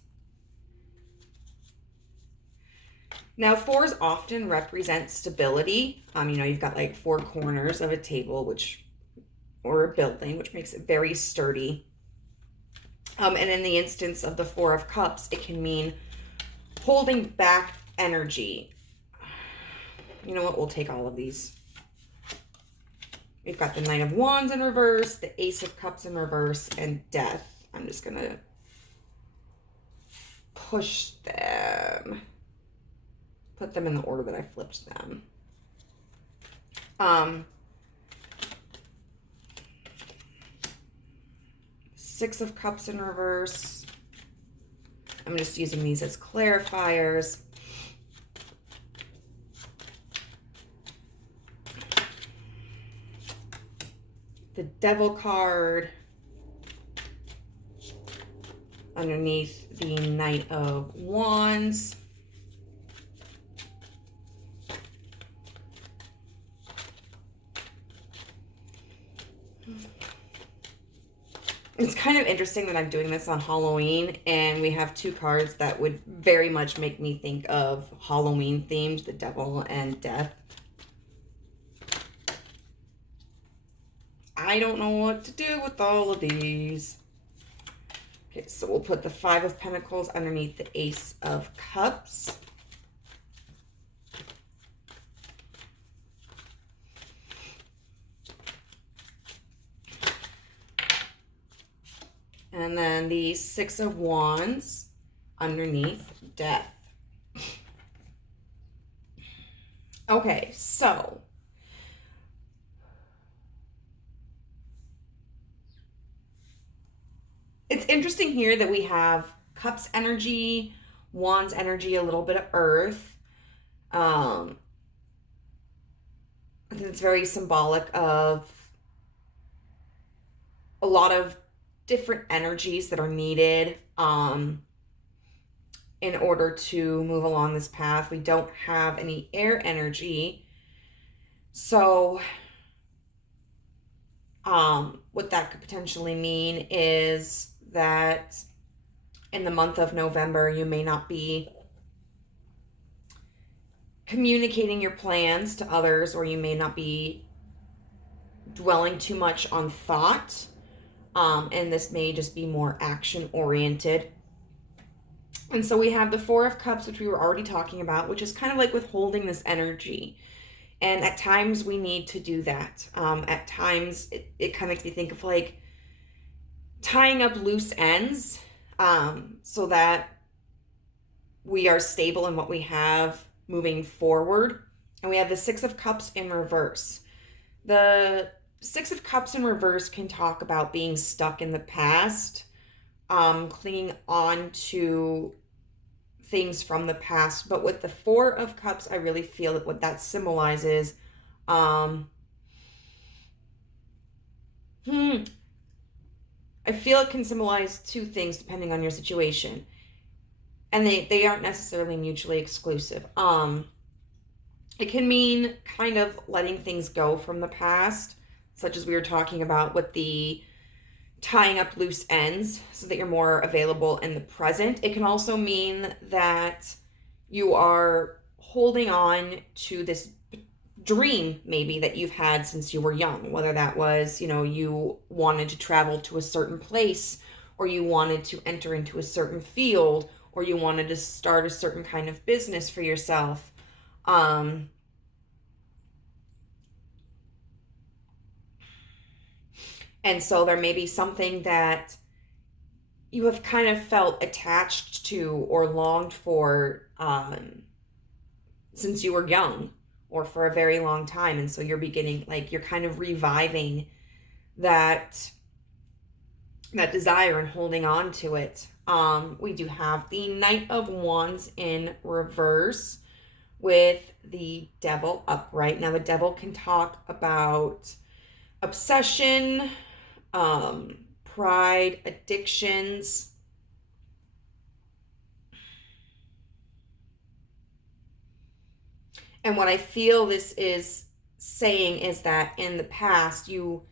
Now, 4s often represent stability. You know, you've got like 4 corners of a table, or a building, which makes it very sturdy. And in the instance of the 4 of Cups, it can mean holding back energy. You know what? We'll take all of these. We've got the Knight of Wands in reverse, the Ace of Cups in reverse, and Death. I'm just going to push them. Put them in the order that I flipped them. 6 of Cups in reverse. I'm just using these as clarifiers. The Devil card. underneath the Knight of Wands. It's kind of interesting that I'm doing this on Halloween, and we have two cards that would very much make me think of Halloween themes, the Devil and Death. I don't know what to do with all of these. Okay, so we'll put the Five of Pentacles underneath the Ace of Cups. And then the Six of Wands underneath Death. Okay, so it's interesting here that we have Cups energy, Wands energy, a little bit of Earth. I think it's very symbolic of a lot of different energies that are needed in order to move along this path. We don't have any air energy. So what that could potentially mean is that in the month of November, you may not be communicating your plans to others, or you may not be dwelling too much on thought. And this may just be more action oriented. And so we have the Four of Cups, which we were already talking about, which is kind of like withholding this energy. And at times we need to do that. At times it kind of makes me think of like tying up loose ends so that we are stable in what we have moving forward. And we have the Six of Cups in reverse. The Six of Cups in reverse can talk about being stuck in the past, clinging on to things from the past. But with the Four of Cups, I really feel that what that symbolizes, I feel it can symbolize two things depending on your situation. And they aren't necessarily mutually exclusive. It can mean kind of letting things go from the past, such as we were talking about with the tying up loose ends so that you're more available in the present. It can also mean that you are holding on to this dream maybe that you've had since you were young, whether that was, you wanted to travel to a certain place, or you wanted to enter into a certain field, or you wanted to start a certain kind of business for yourself. And so there may be something that you have kind of felt attached to or longed for since you were young or for a very long time. And so you're beginning, like, you're kind of reviving that desire and holding on to it. We do have the Knight of Wands in reverse with the Devil upright. Now the Devil can talk about obsession, pride, addictions. And what I feel this is saying is that in the past you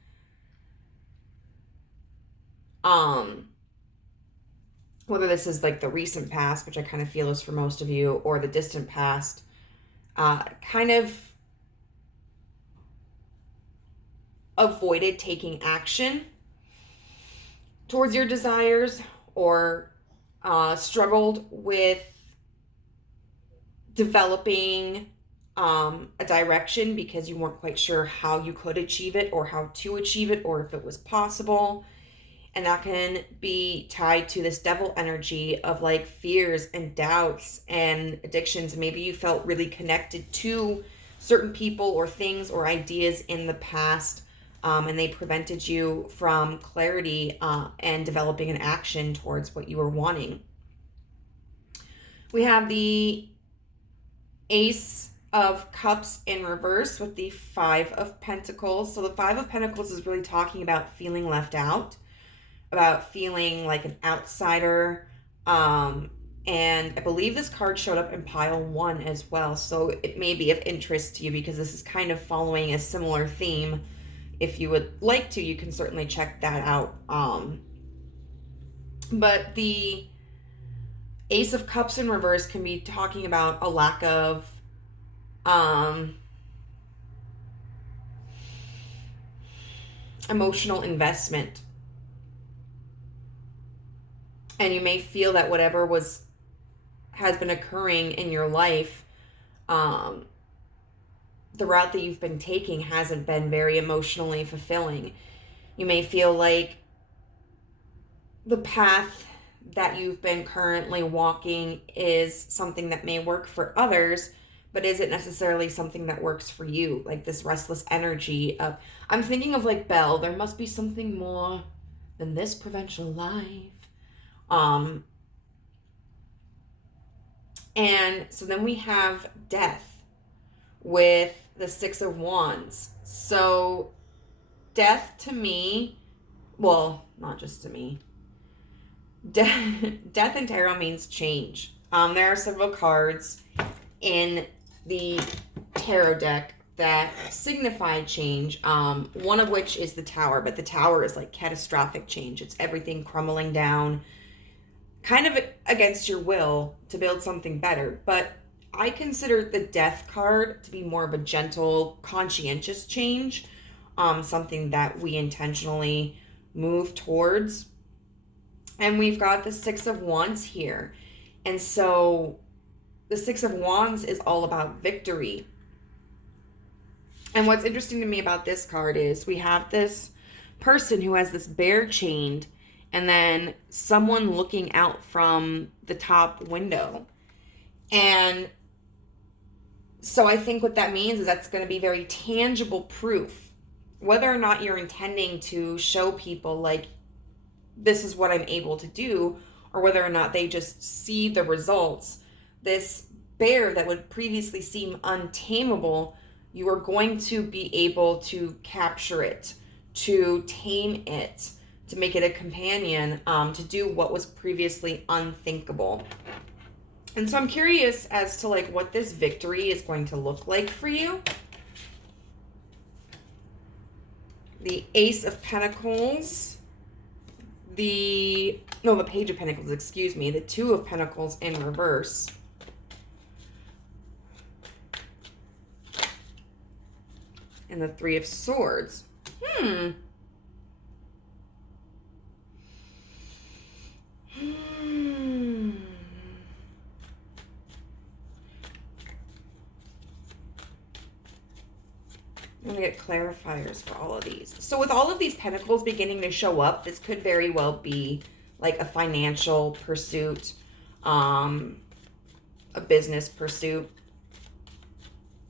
whether this is like the recent past, which I kind of feel is for most of you, or the distant past, kind of avoided taking action towards your desires, or struggled with developing a direction because you weren't quite sure how you could achieve it, or how to achieve it, or if it was possible. And that can be tied to this Devil energy of like fears and doubts and addictions. Maybe you felt really connected to certain people or things or ideas in the past, and they prevented you from clarity and developing an action towards what you were wanting. We have the Ace of Cups in reverse with the Five of Pentacles. So the Five of Pentacles is really talking about feeling left out. about feeling like an outsider. And I believe this card showed up in pile 1 as well. So it may be of interest to you because this is kind of following a similar theme. If you would like to, you can certainly check that out. But the Ace of Cups in reverse can be talking about a lack of emotional investment. And you may feel that whatever has been occurring in your life, the route that you've been taking hasn't been very emotionally fulfilling. You may feel like the path that you've been currently walking is something that may work for others, but isn't necessarily something that works for you. Like this restless energy of, I'm thinking of like Belle, there must be something more than this provincial life. And so then we have death with the Six of Wands. So death to me, well, not just to me, death in tarot means change. There are several cards in the tarot deck that signify change. One of which is the Tower, but the Tower is like catastrophic change. It's everything crumbling down, kind of against your will to build something better. But I consider the Death card to be more of a gentle, conscientious change, something that we intentionally move towards. And we've got the Six of Wands here. And so the Six of Wands is all about victory. And what's interesting to me about this card is we have this person who has this bear chained, and then someone looking out from the top window. And so I think what that means is that's going to be very tangible proof. Whether or not you're intending to show people like, this is what I'm able to do, or whether or not they just see the results, this bear that would previously seem untamable, you are going to be able to capture it, to tame it, to make it a companion, to do what was previously unthinkable. And so I'm curious as to like what this victory is going to look like for you. The Ace of Pentacles, the Page of Pentacles, excuse me, the Two of Pentacles in reverse. And the Three of Swords. I'm going to get clarifiers for all of these. So with all of these pentacles beginning to show up, this could very well be like a financial pursuit, a business pursuit.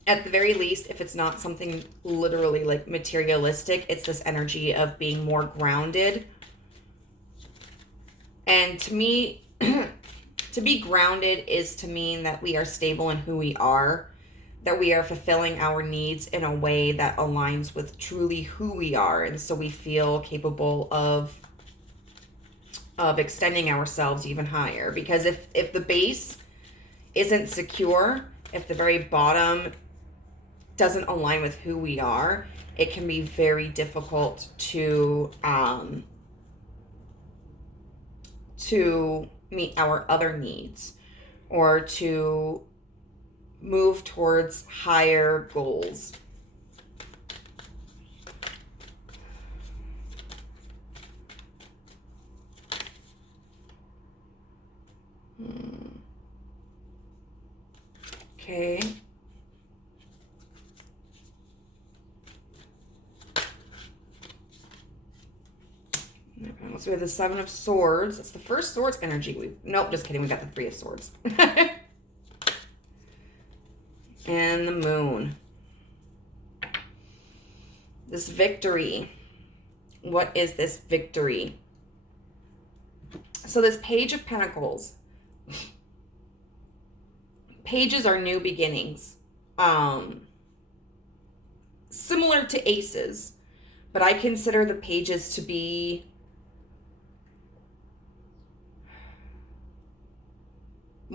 At the very least, if it's not something literally like materialistic, it's this energy of being more grounded. And to me, to be grounded is to mean that we are stable in who we are, that we are fulfilling our needs in a way that aligns with truly who we are. And so we feel capable of extending ourselves even higher. Because if the base isn't secure, if the very bottom doesn't align with who we are, it can be very difficult to meet our other needs or to move towards higher goals. Okay. So we have the Seven of Swords. It's the first Swords energy. Nope, just kidding. We got the Three of Swords. And the Moon. This victory. What is this victory? So this Page of Pentacles. Pages are new beginnings. Similar to aces. But I consider the pages to be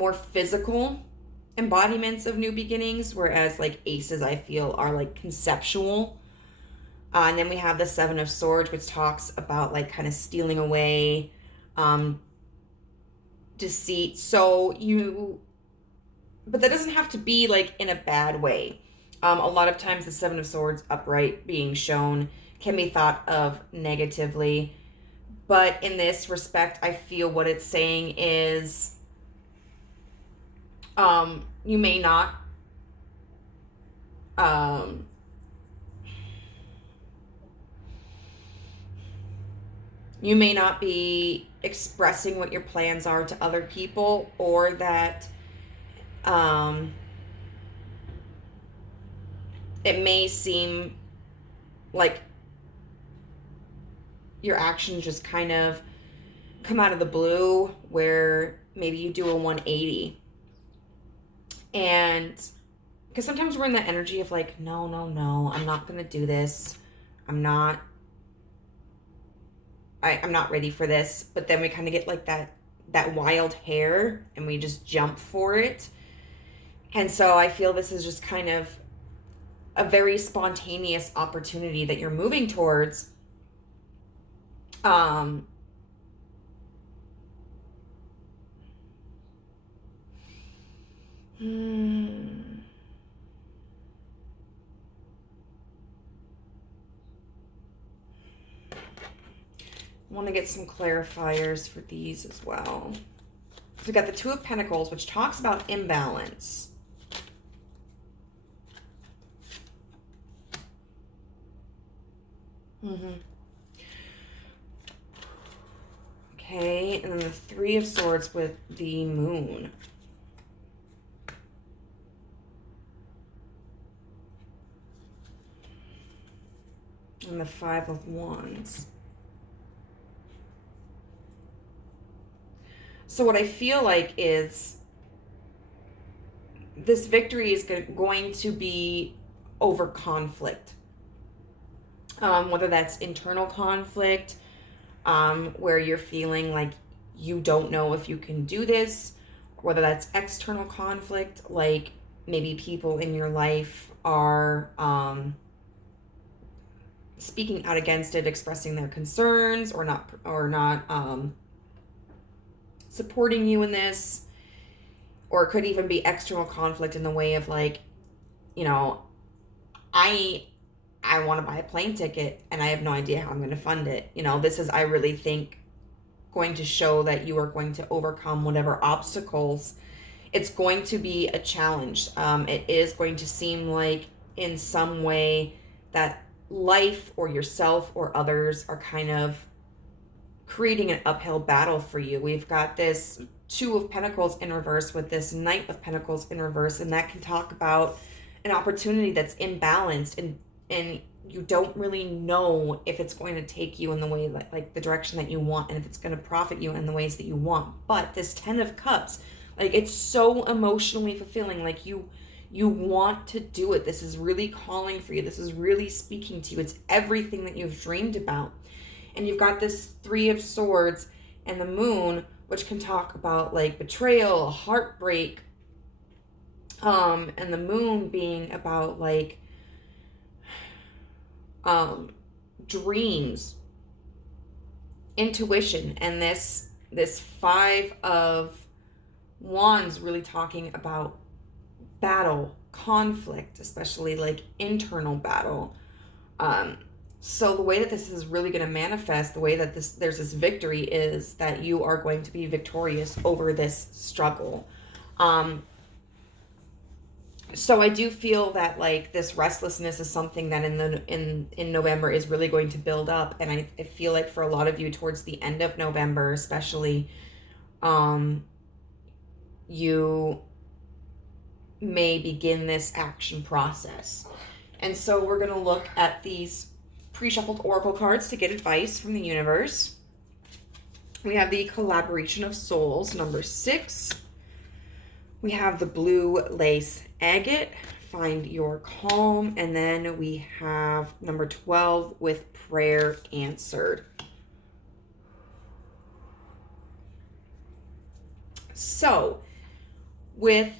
more physical embodiments of new beginnings, whereas like aces, I feel, are like conceptual. And then we have the Seven of Swords, which talks about like kind of stealing away, deceit. But that doesn't have to be like in a bad way. A lot of times the Seven of Swords upright being shown can be thought of negatively. But in this respect, I feel what it's saying is you may not be expressing what your plans are to other people, or that it may seem like your actions just kind of come out of the blue, where maybe you do a 180. And because sometimes we're in that energy of like, no, I'm not going to do this. I'm not ready for this. But then we kind of get like that wild hair and we just jump for it. And so I feel this is just kind of a very spontaneous opportunity that you're moving towards. I want to get some clarifiers for these as well. So we got the Two of Pentacles, which talks about imbalance. Okay, and then the Three of Swords with the Moon. And the Five of Wands. So what I feel like is this victory is going to be over conflict. Whether that's internal conflict, where you're feeling like you don't know if you can do this, or whether that's external conflict, like maybe people in your life are speaking out against it, expressing their concerns, or not supporting you in this. Or it could even be external conflict in the way of like, you know, I want to buy a plane ticket and I have no idea how I'm going to fund it. You know, this is, I really think, going to show that you are going to overcome whatever obstacles. It's going to be a challenge. It is going to seem like in some way that life or yourself or others are kind of creating an uphill battle for you. We've got this Two of Pentacles in reverse with this Knight of Pentacles in reverse, and that can talk about an opportunity that's imbalanced, and you don't really know if it's going to take you in the way that, like, the direction that you want, and if it's going to profit you in the ways that you want. But this Ten of Cups, like, it's so emotionally fulfilling. Like, you want to do it. This is really calling for you. This is really speaking to you. It's everything that you've dreamed about. And you've got this Three of Swords and the Moon, which can talk about like betrayal, heartbreak, and the Moon being about like dreams, intuition, and this Five of Wands really talking about battle, conflict, especially like internal battle. So the way that this is really going to manifest, the way that there's this victory, is that you are going to be victorious over this struggle. So I do feel that like this restlessness is something that in November is really going to build up, and I feel like for a lot of you towards the end of November, especially, you may begin this action process. And so we're going to look at these pre-shuffled oracle cards to get advice from the universe. We have the Collaboration of Souls, number 6. We have the Blue Lace Agate, Find Your Calm. And then we have number 12 with Prayer Answered. So with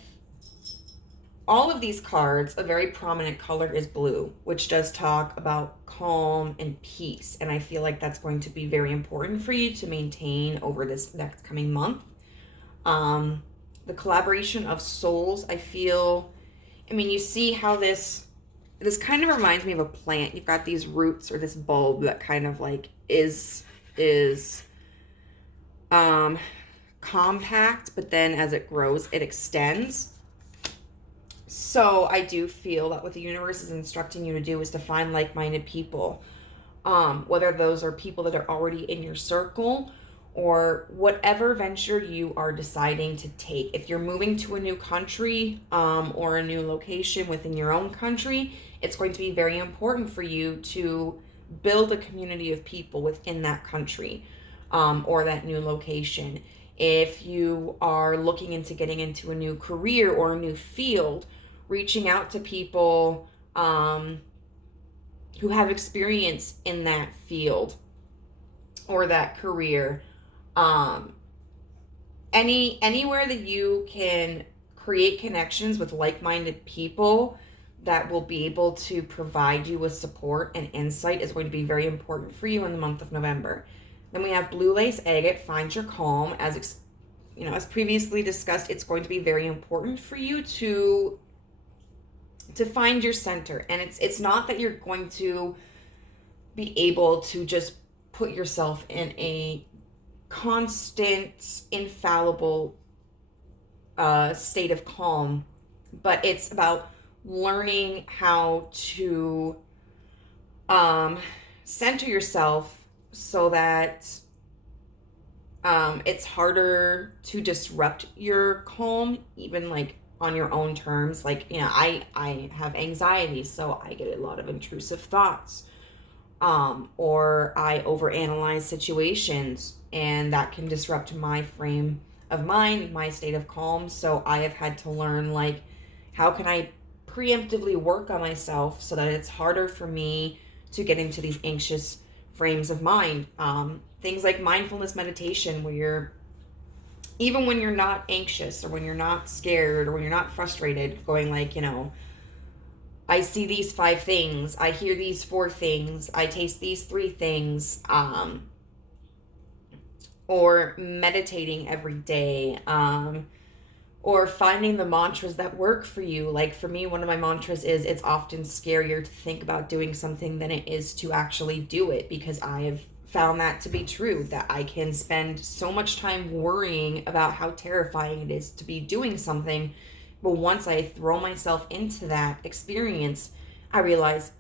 all of these cards, a very prominent color is blue, which does talk about calm and peace. And I feel like that's going to be very important for you to maintain over this next coming month. The collaboration of souls, I feel, I mean, you see how this kind of reminds me of a plant. You've got these roots or this bulb that kind of like is compact, but then as it grows, it extends. So I do feel that what the universe is instructing you to do is to find like-minded people, whether those are people that are already in your circle or whatever venture you are deciding to take. If you're moving to a new country or a new location within your own country, it's going to be very important for you to build a community of people within that country or that new location. If you are looking into getting into a new career or a new field, reaching out to people who have experience in that field or that career. Anywhere that you can create connections with like-minded people that will be able to provide you with support and insight is going to be very important for you in the month of November. Then we have blue lace agate, find your calm. As previously discussed, it's going to be very important for you to find your center. And it's not that you're going to be able to just put yourself in a constant, infallible state of calm, but it's about learning how to center yourself so that it's harder to disrupt your calm, even like on your own terms. Like, I have anxiety, so I get a lot of intrusive thoughts, or I overanalyze situations, and that can disrupt my frame of mind, my state of calm. So I have had to learn, like, how can I preemptively work on myself so that it's harder for me to get into these anxious frames of mind. Things like mindfulness meditation, where even when you're not anxious or when you're not scared or when you're not frustrated, going like, I see these 5 things, I hear these 4 things, I taste these 3 things, or meditating every day, or finding the mantras that work for you. Like for me, one of my mantras is, it's often scarier to think about doing something than it is to actually do it, because I have found that to be true, that I can spend so much time worrying about how terrifying it is to be doing something. But once I throw myself into that experience, I realize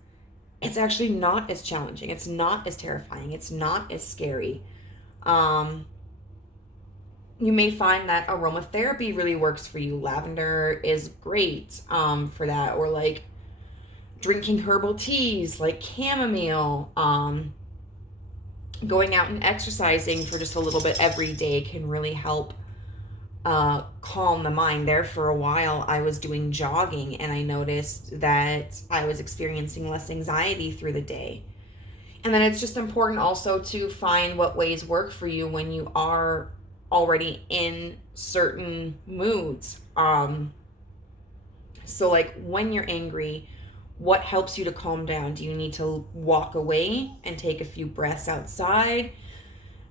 it's actually not as challenging. It's not as terrifying. It's not as scary. You may find that aromatherapy really works for you. Lavender is great for that. Or like drinking herbal teas like chamomile. Going out and exercising for just a little bit every day can really help calm the mind. There for a while, I was doing jogging, and I noticed that I was experiencing less anxiety through the day. And then it's just important also to find what ways work for you when you are already in certain moods. So like when you're angry, what helps you to calm down? Do you need to walk away and take a few breaths outside?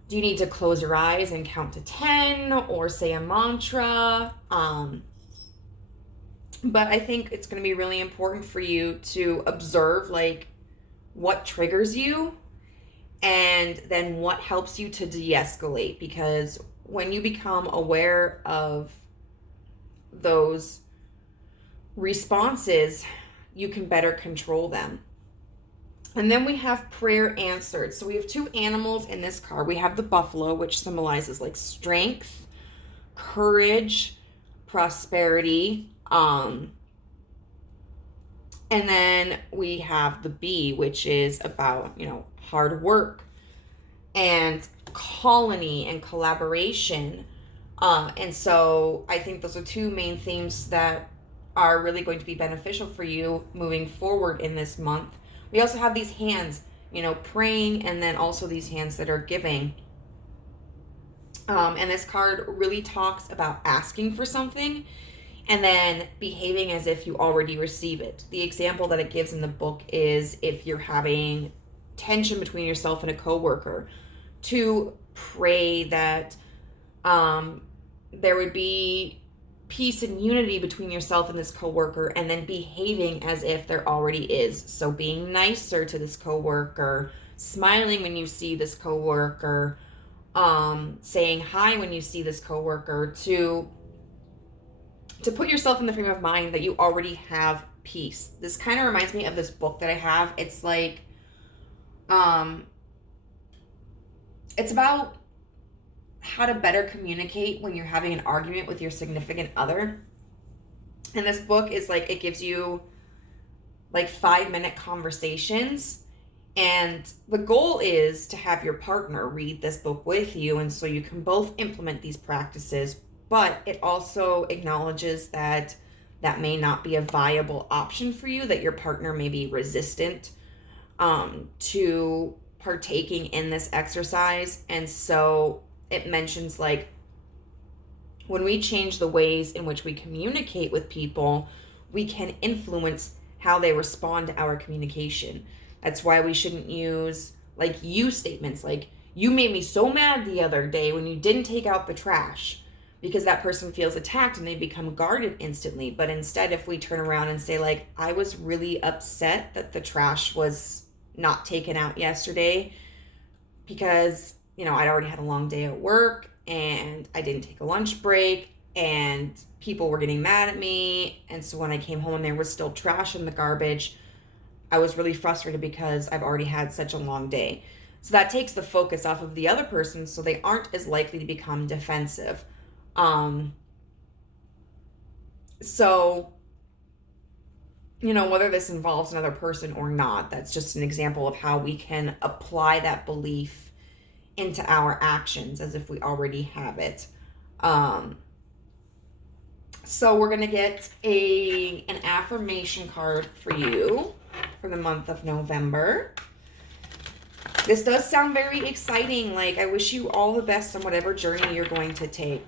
Do you need to close your eyes and count to 10 or say a mantra? But I think it's going to be really important for you to observe like what triggers you and then what helps you to de-escalate, because when you become aware of those responses, you can better control them. And then we have prayer answered. So we have 2 animals in this card. We have the buffalo, which symbolizes like strength, courage, prosperity. And then we have the bee, which is about, hard work and colony and collaboration. And so I think those are 2 main themes that are really going to be beneficial for you moving forward in this month. We also have these hands, praying, and then also these hands that are giving. And this card really talks about asking for something and then behaving as if you already receive it. The example that it gives in the book is if you're having tension between yourself and a coworker, to pray that there would be peace and unity between yourself and this coworker, and then behaving as if there already is. So being nicer to this coworker, smiling when you see this coworker, saying hi when you see this coworker, to put yourself in the frame of mind that you already have peace. This kind of reminds me of this book that I have. It's like, it's about how to better communicate when you're having an argument with your significant other. And this book is like, it gives you like 5-minute conversations. And the goal is to have your partner read this book with you. And so you can both implement these practices, but it also acknowledges that that may not be a viable option for you, that your partner may be resistant to partaking in this exercise. And so it mentions like when we change the ways in which we communicate with people, we can influence how they respond to our communication. That's why we shouldn't use like you statements like, you made me so mad the other day when you didn't take out the trash, because that person feels attacked and they become guarded instantly. But instead, if we turn around and say like, I was really upset that the trash was not taken out yesterday because, you know, I'd already had a long day at work and I didn't take a lunch break and people were getting mad at me. And so when I came home and there was still trash in the garbage, I was really frustrated because I've already had such a long day. So that takes the focus off of the other person, so they aren't as likely to become defensive. So, you know, whether this involves another person or not, that's just an example of how we can apply that belief into our actions as if we already have it. So we're going to get an affirmation card for you for the month of November. This does sound very exciting. Like, I wish you all the best on whatever journey you're going to take.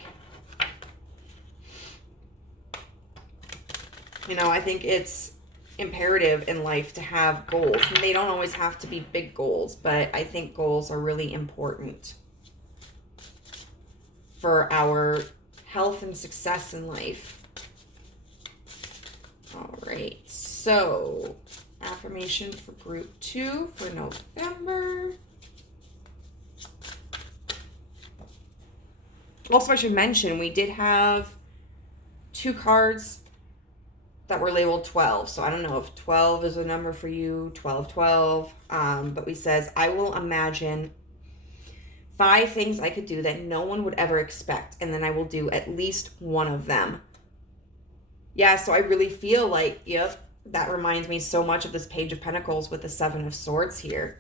You know, I think it's imperative in life to have goals. And they don't always have to be big goals, but I think goals are really important for our health and success in life. All right, so affirmation for group 2 for November. Also, I should mention, we did have 2 cards that were labeled 12. So I don't know if 12 is a number for you, 12. But we says, I will imagine 5 things I could do that no one would ever expect, and then I will do at least one of them. Yeah, so I really feel like, yep, that reminds me so much of this Page of Pentacles with the 7 of Swords here.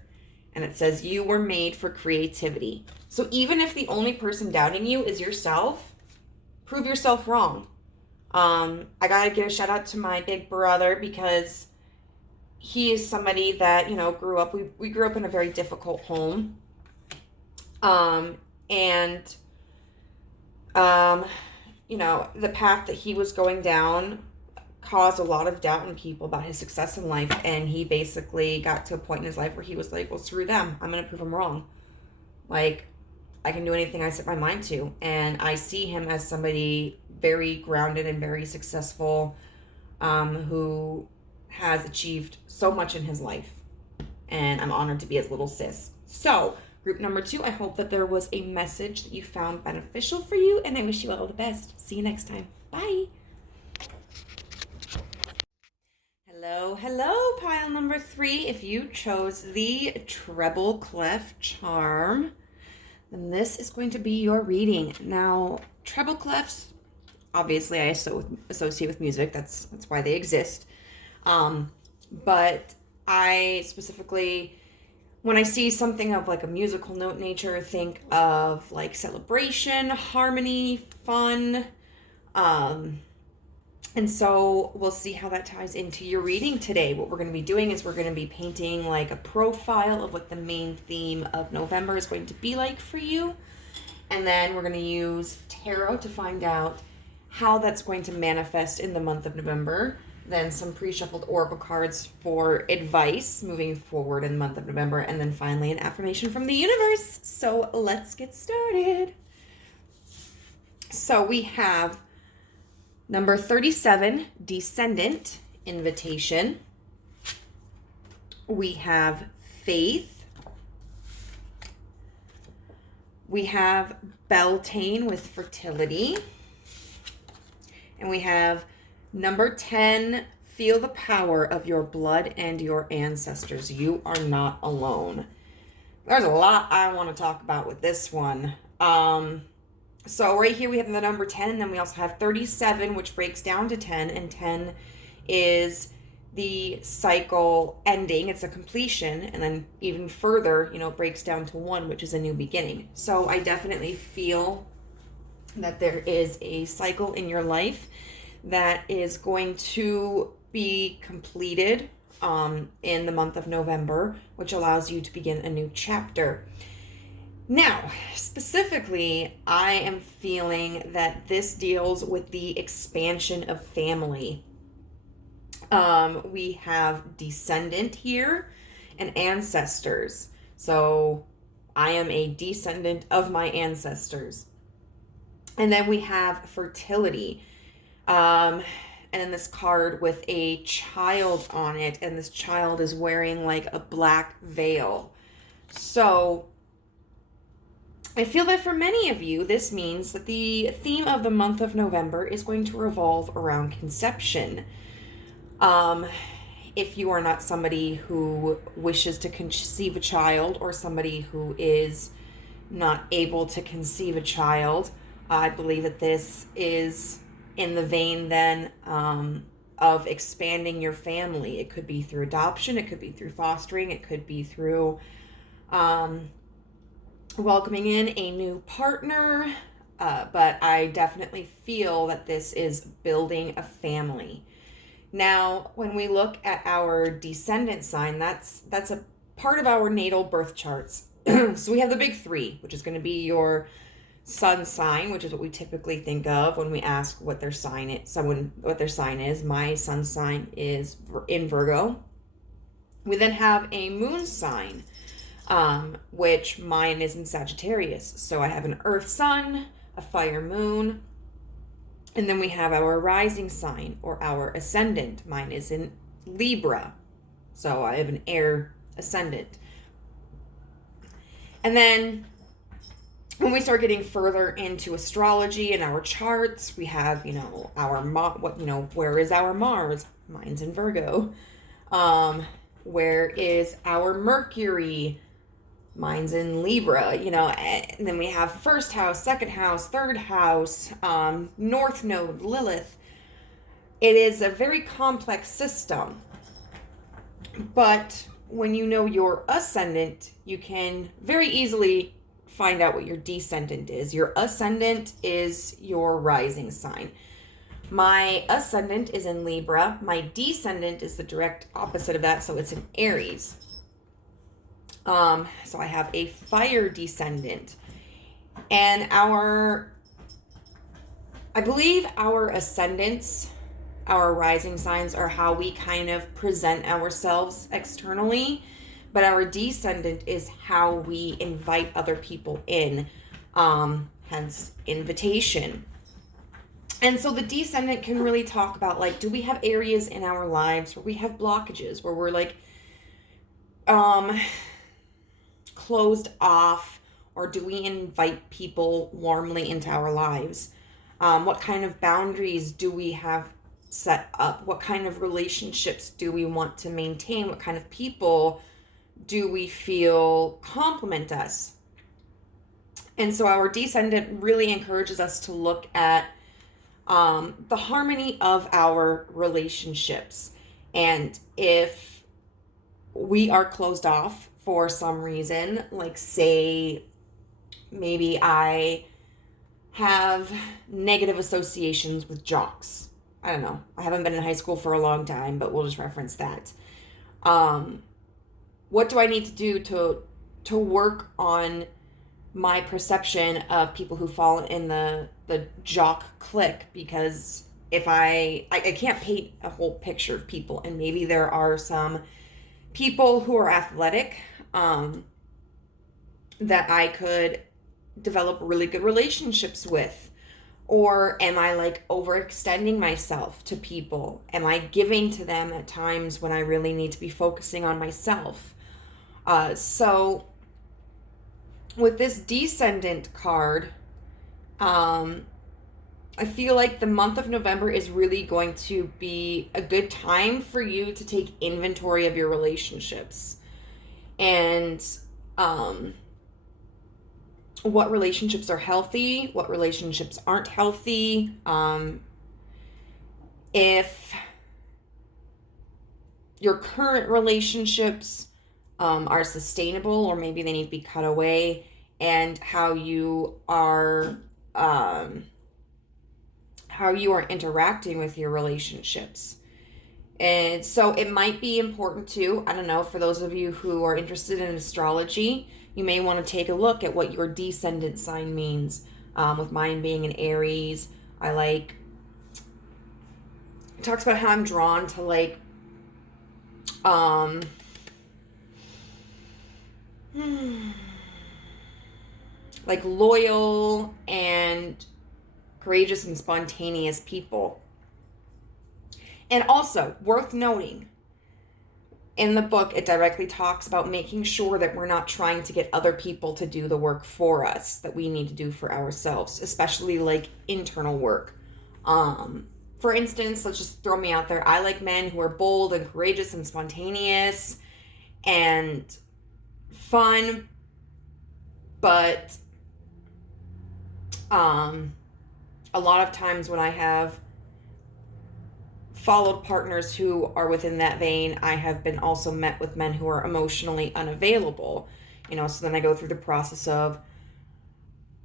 And it says, you were made for creativity. So even if the only person doubting you is yourself, prove yourself wrong. I gotta give a shout out to my big brother, because he is somebody that, you know, grew up, we grew up in a very difficult home. You know, the path that he was going down caused a lot of doubt in people about his success in life. And he basically got to a point in his life where he was like, well, screw them. I'm going to prove them wrong. Like, I can do anything I set my mind to. And I see him as somebody very grounded and very successful, who has achieved so much in his life. And I'm honored to be his little sis. So, group number 2, I hope that there was a message that you found beneficial for you, and I wish you all the best. See you next time. Bye. Hello, pile number 3. If you chose the treble clef charm, then this is going to be your reading. Now, treble clefs, obviously I associate with music. That's why they exist. But I specifically, when I see something of like a musical note nature, think of like celebration, harmony, fun. And so we'll see how that ties into your reading today. What we're going to be doing is we're going to be painting like a profile of what the main theme of November is going to be like for you. And then we're going to use tarot to find out how that's going to manifest in the month of November, then some pre-shuffled oracle cards for advice moving forward in the month of November, and then finally an affirmation from the universe. So let's get started. So we have number 37, Descendant, Invitation. We have Faith. We have Beltane with Fertility. And we have number 10, Feel the Power of Your Blood and Your Ancestors. You are not alone. There's a lot I want to talk about with this one. So right here we have the number 10, and then we also have 37, which breaks down to 10, and 10 is the cycle ending. It's a completion, and then even further, it breaks down to 1, which is a new beginning. So I definitely feel that there is a cycle in your life that is going to be completed in the month of November, which allows you to begin a new chapter. Now, specifically, I am feeling that this deals with the expansion of family. We have descendant here and ancestors. So I am a descendant of my ancestors. And then we have fertility. And then this card with a child on it, and this child is wearing like a black veil. So I feel that for many of you, this means that the theme of the month of November is going to revolve around conception. If you are not somebody who wishes to conceive a child, or somebody who is not able to conceive a child, I believe that this is in the vein then of expanding your family. It could be through adoption, it could be through fostering, it could be through welcoming in a new partner, but I definitely feel that this is building a family. Now, when we look at our descendant sign, that's a part of our natal birth charts. So we have the big 3, which is going to be your sun sign, which is what we typically think of when we ask what their sign is. My sun sign is in Virgo. We then have a moon sign, which mine is in Sagittarius. So I have an earth sun, a fire moon, and then we have our rising sign or our ascendant. Mine is in Libra. So I have an air ascendant. And then when we start getting further into astrology and our charts, we have, where is our Mars? Mine's in Virgo. Where is our Mercury? Mine's in Libra, and then we have first house, second house, third house, north node, Lilith. It is a very complex system. But when you know your ascendant, you can very easily find out what your descendant is. Your ascendant is your rising sign. My ascendant is in Libra. My descendant is the direct opposite of that, so it's in Aries. So I have a fire descendant. And I believe our ascendants, our rising signs, are how we kind of present ourselves externally. But our descendant is how we invite other people in, hence invitation. And so the descendant can really talk about, like, do we have areas in our lives where we have blockages, where we're like closed off, or do we invite people warmly into our lives? What kind of boundaries do we have set up? What kind of relationships do we want to maintain? What kind of people do we feel complement us? And so our descendant really encourages us to look at the harmony of our relationships. And if we are closed off for some reason, like say maybe I have negative associations with jocks. I don't know. I haven't been in high school for a long time, but we'll just reference that. What do I need to do to work on my perception of people who fall in the jock clique, because if I can't paint a whole picture of people, and maybe there are some people who are athletic that I could develop really good relationships with. Or am I like overextending myself to people? Am I giving to them at times when I really need to be focusing on myself? So with this descendant card, I feel like the month of November is really going to be a good time for you to take inventory of your relationships and what relationships are healthy, what relationships aren't healthy, if your current relationships are sustainable, or maybe they need to be cut away, and how you are interacting with your relationships. And so it might be important too, I don't know, for those of you who are interested in astrology, you may want to take a look at what your descendant sign means. With mine being an Aries, it talks about how I'm drawn to like loyal and courageous and spontaneous people. And also, worth noting, in the book, it directly talks about making sure that we're not trying to get other people to do the work for us that we need to do for ourselves, especially like internal work. For instance, let's just throw me out there. I like men who are bold and courageous and spontaneous and fun, but a lot of times when I have followed partners who are within that vein, I have been also met with men who are emotionally unavailable. So then I go through the process of,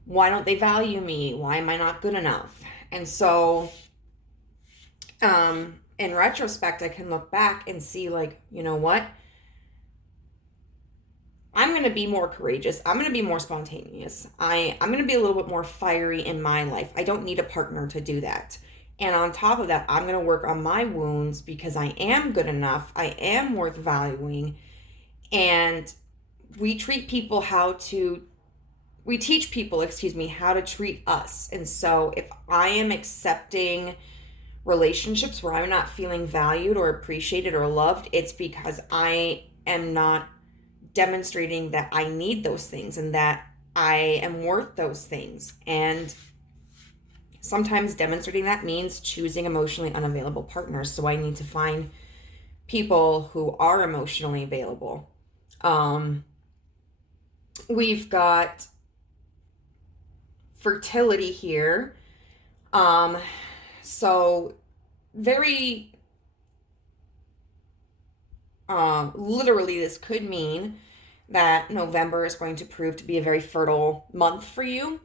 why don't they value me? Why am I not good enough? And so in retrospect, I can look back and see, like, you know what? I'm going to be more courageous. I'm going to be more spontaneous. I'm going to be a little bit more fiery in my life. I don't need a partner to do that. And on top of that, I'm going to work on my wounds because I am good enough. I am worth valuing. And we teach people, how to treat us. And so if I am accepting relationships where I'm not feeling valued or appreciated or loved, it's because I am not demonstrating that I need those things and that I am worth those things. And sometimes demonstrating that means choosing emotionally unavailable partners. So I need to find people who are emotionally available. We've got fertility here. So very literally, this could mean that November is going to prove to be a very fertile month for you.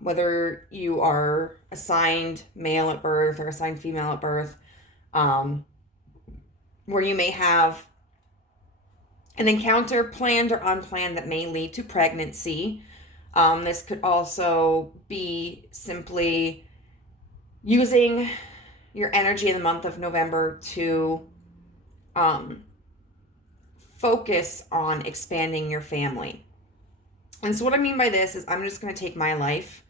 Whether you are assigned male at birth or assigned female at birth, where you may have an encounter, planned or unplanned, that may lead to pregnancy. This could also be simply using your energy in the month of November to focus on expanding your family. And so what I mean by this is, I'm just going to take my life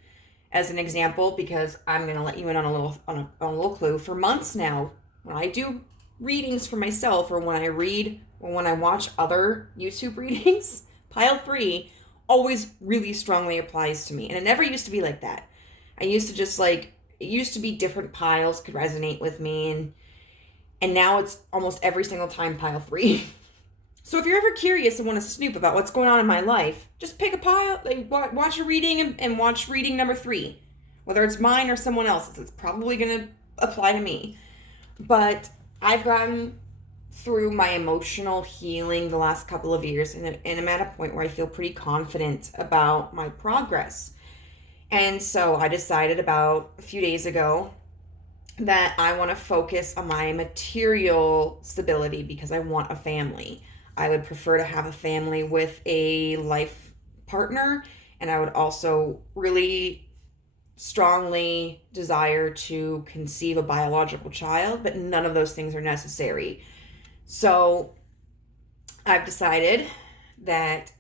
as an example, because I'm going to let you in on a little clue. For months now, when I do readings for myself, or when I watch other YouTube readings, pile 3 always really strongly applies to me. And it never used to be like that. I used to just it used to be different piles could resonate with me, and now it's almost every single time pile 3. So if you're ever curious and want to snoop about what's going on in my life, just pick a pile, watch a reading and watch reading number 3. Whether it's mine or someone else's, it's probably going to apply to me. But I've gotten through my emotional healing the last couple of years, and I'm at a point where I feel pretty confident about my progress. And so I decided about a few days ago that I want to focus on my material stability, because I want a family. I would prefer to have a family with a life partner, and I would also really strongly desire to conceive a biological child, but none of those things are necessary. So I've decided that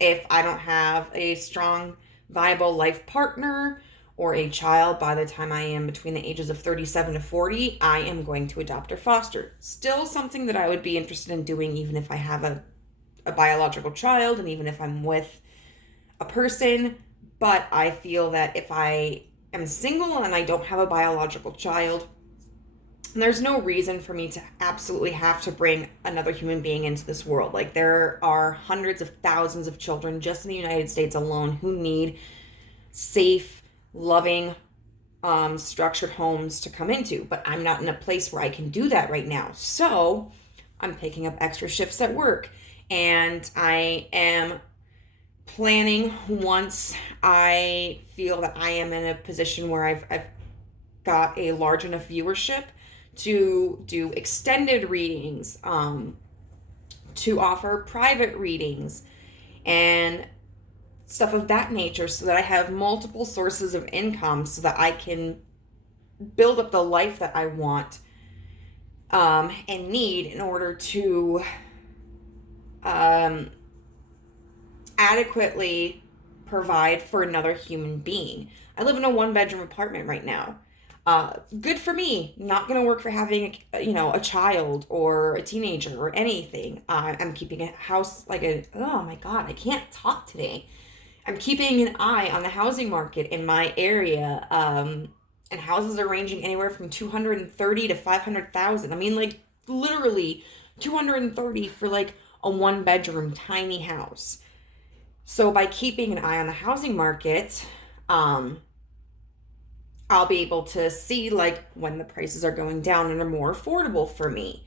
if I don't have a strong, viable life partner or a child by the time I am between the ages of 37 to 40, I am going to adopt or foster. Still something that I would be interested in doing even if I have a biological child and even if I'm with a person. But I feel that if I am single and I don't have a biological child, there's no reason for me to absolutely have to bring another human being into this world. Like, there are hundreds of thousands of children just in the United States alone who need safe, loving, structured homes to come into. But I'm not in a place where I can do that right now. So I'm picking up extra shifts at work. And I am planning, once I feel that I am in a position where I've got a large enough viewership, to do extended readings, to offer private readings and stuff of that nature, so that I have multiple sources of income so that I can build up the life that I want and need in order to adequately provide for another human being. I live in a 1-bedroom apartment right now. Good for me. Not going to work for having a child or a teenager or anything. I'm keeping a house oh my God, I can't talk today. I'm keeping an eye on the housing market in my area. And houses are ranging anywhere from 230 to 500,000. I mean, like, literally 230 for like a 1-bedroom tiny house. So by keeping an eye on the housing market, I'll be able to see like when the prices are going down and are more affordable for me.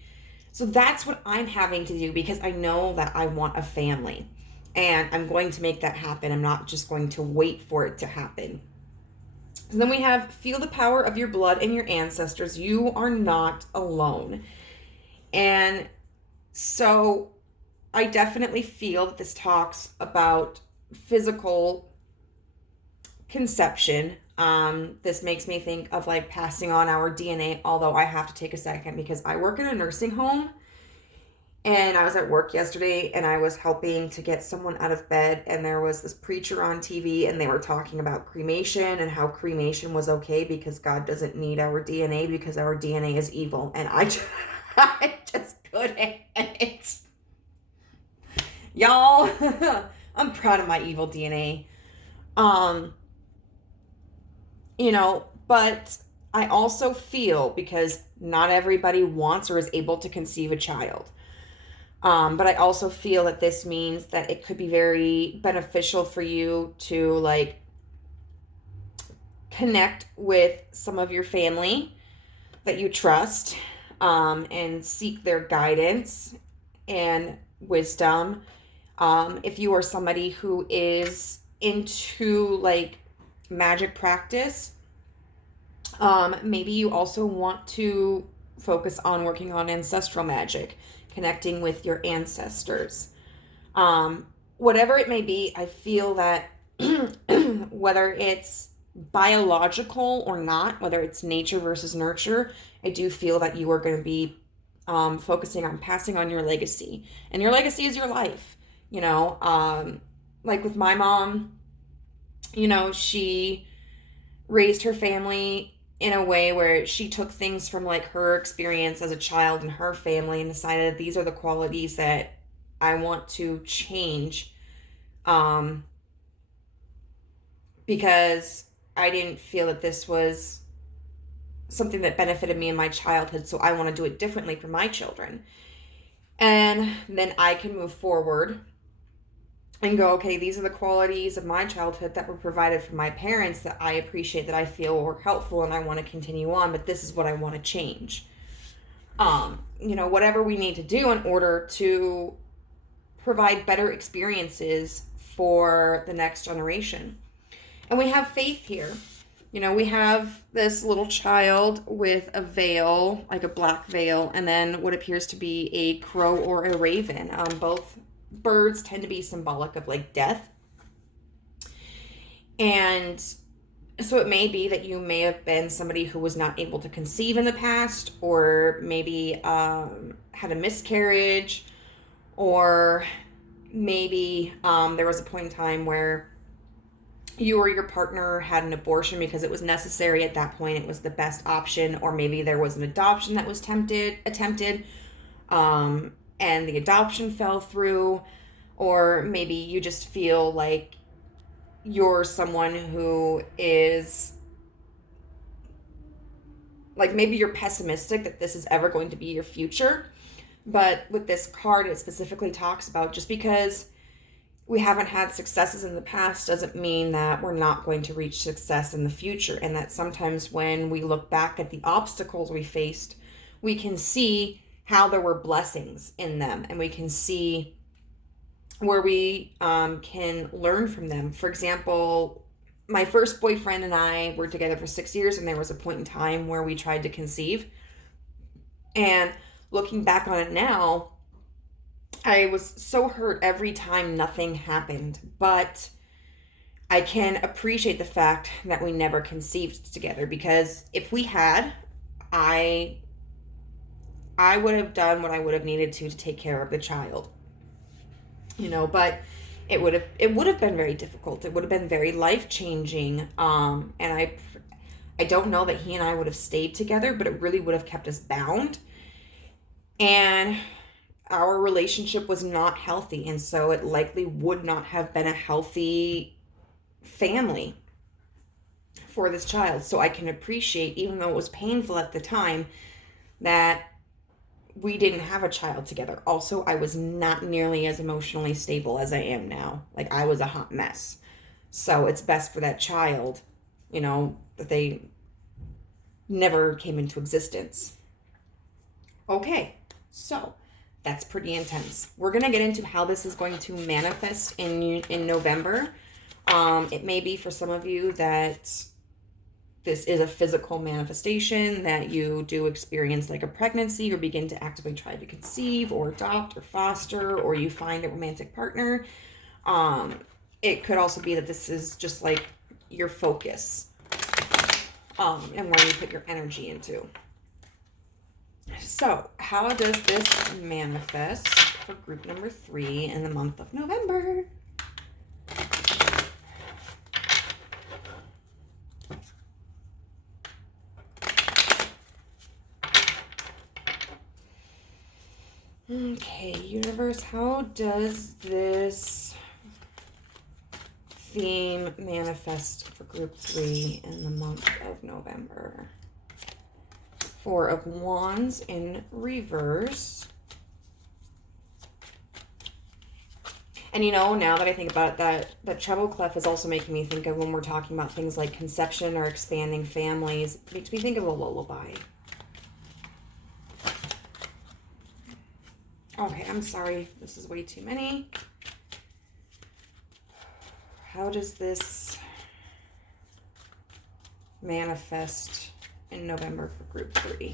So that's what I'm having to do, because I know that I want a family and I'm going to make that happen. I'm not just going to wait for it to happen. And then we have feel the power of your blood and your ancestors. You are not alone. And so I definitely feel that this talks about physical conception. This makes me think of like passing on our DNA, although I have to take a second because I work in a nursing home, and I was at work yesterday and I was helping to get someone out of bed, and there was this preacher on TV and they were talking about cremation and how cremation was okay because God doesn't need our DNA because our DNA is evil. And I just couldn't. Y'all, I'm proud of my evil DNA. But I also feel, because not everybody wants or is able to conceive a child. But I also feel that this means that it could be very beneficial for you to like connect with some of your family that you trust, and seek their guidance and wisdom. If you are somebody who is into like magic practice, maybe you also want to focus on working on ancestral magic, connecting with your ancestors. Whatever it may be, I feel that whether it's biological or not, whether it's nature versus nurture, I do feel that you are going to be focusing on passing on your legacy. And your legacy is your life. Like with my mom, she raised her family in a way where she took things from like her experience as a child and her family and decided these are the qualities that I want to change, because I didn't feel that this was something that benefited me in my childhood, so I want to do it differently for my children. And then I can move forward and go, okay, these are the qualities of my childhood that were provided from my parents that I appreciate, that I feel were helpful, and I want to continue on, but this is what I want to change. Whatever we need to do in order to provide better experiences for the next generation. And we have faith here. We have this little child with a veil, like a black veil, and then what appears to be a crow or a raven. Both birds tend to be symbolic of like death. And so it may be that you may have been somebody who was not able to conceive in the past, or maybe had a miscarriage, or maybe there was a point in time where you or your partner had an abortion because it was necessary at that point. It was the best option. Or maybe there was an adoption that was attempted, and the adoption fell through. Or maybe you just feel like you're someone who is, like, maybe you're pessimistic that this is ever going to be your future. But with this card, it specifically talks about just because we haven't had successes in the past doesn't mean that we're not going to reach success in the future. And that sometimes when we look back at the obstacles we faced, we can see how there were blessings in them, and we can see where we can learn from them. For example, my first boyfriend and I were together for 6 years, and there was a point in time where we tried to conceive. And looking back on it now, I was so hurt every time nothing happened, but I can appreciate the fact that we never conceived together, because if we had, I would have done what I would have needed to take care of the child, but it would have been very difficult. It would have been very life-changing. And I don't know that he and I would have stayed together, but it really would have kept us bound. And our relationship was not healthy, and so it likely would not have been a healthy family for this child. So I can appreciate, even though it was painful at the time, that we didn't have a child together. Also, I was not nearly as emotionally stable as I am now. Like, I was a hot mess. So it's best for that child, that they never came into existence. Okay, so that's pretty intense. We're going to get into how this is going to manifest in November. It may be for some of you that this is a physical manifestation, that you do experience like a pregnancy, or begin to actively try to conceive or adopt or foster, or you find a romantic partner. It could also be that this is just like your focus, and where you put your energy into. So, how does this manifest for group number 3 in the month of November? Okay, universe, how does this theme manifest for group 3 in the month of November? 4 of Wands in reverse. And now that I think about it, that treble clef is also making me think of, when we're talking about things like conception or expanding families, it makes me think of a lullaby. Okay, I'm sorry. This is way too many. How does this manifest in November for group 3?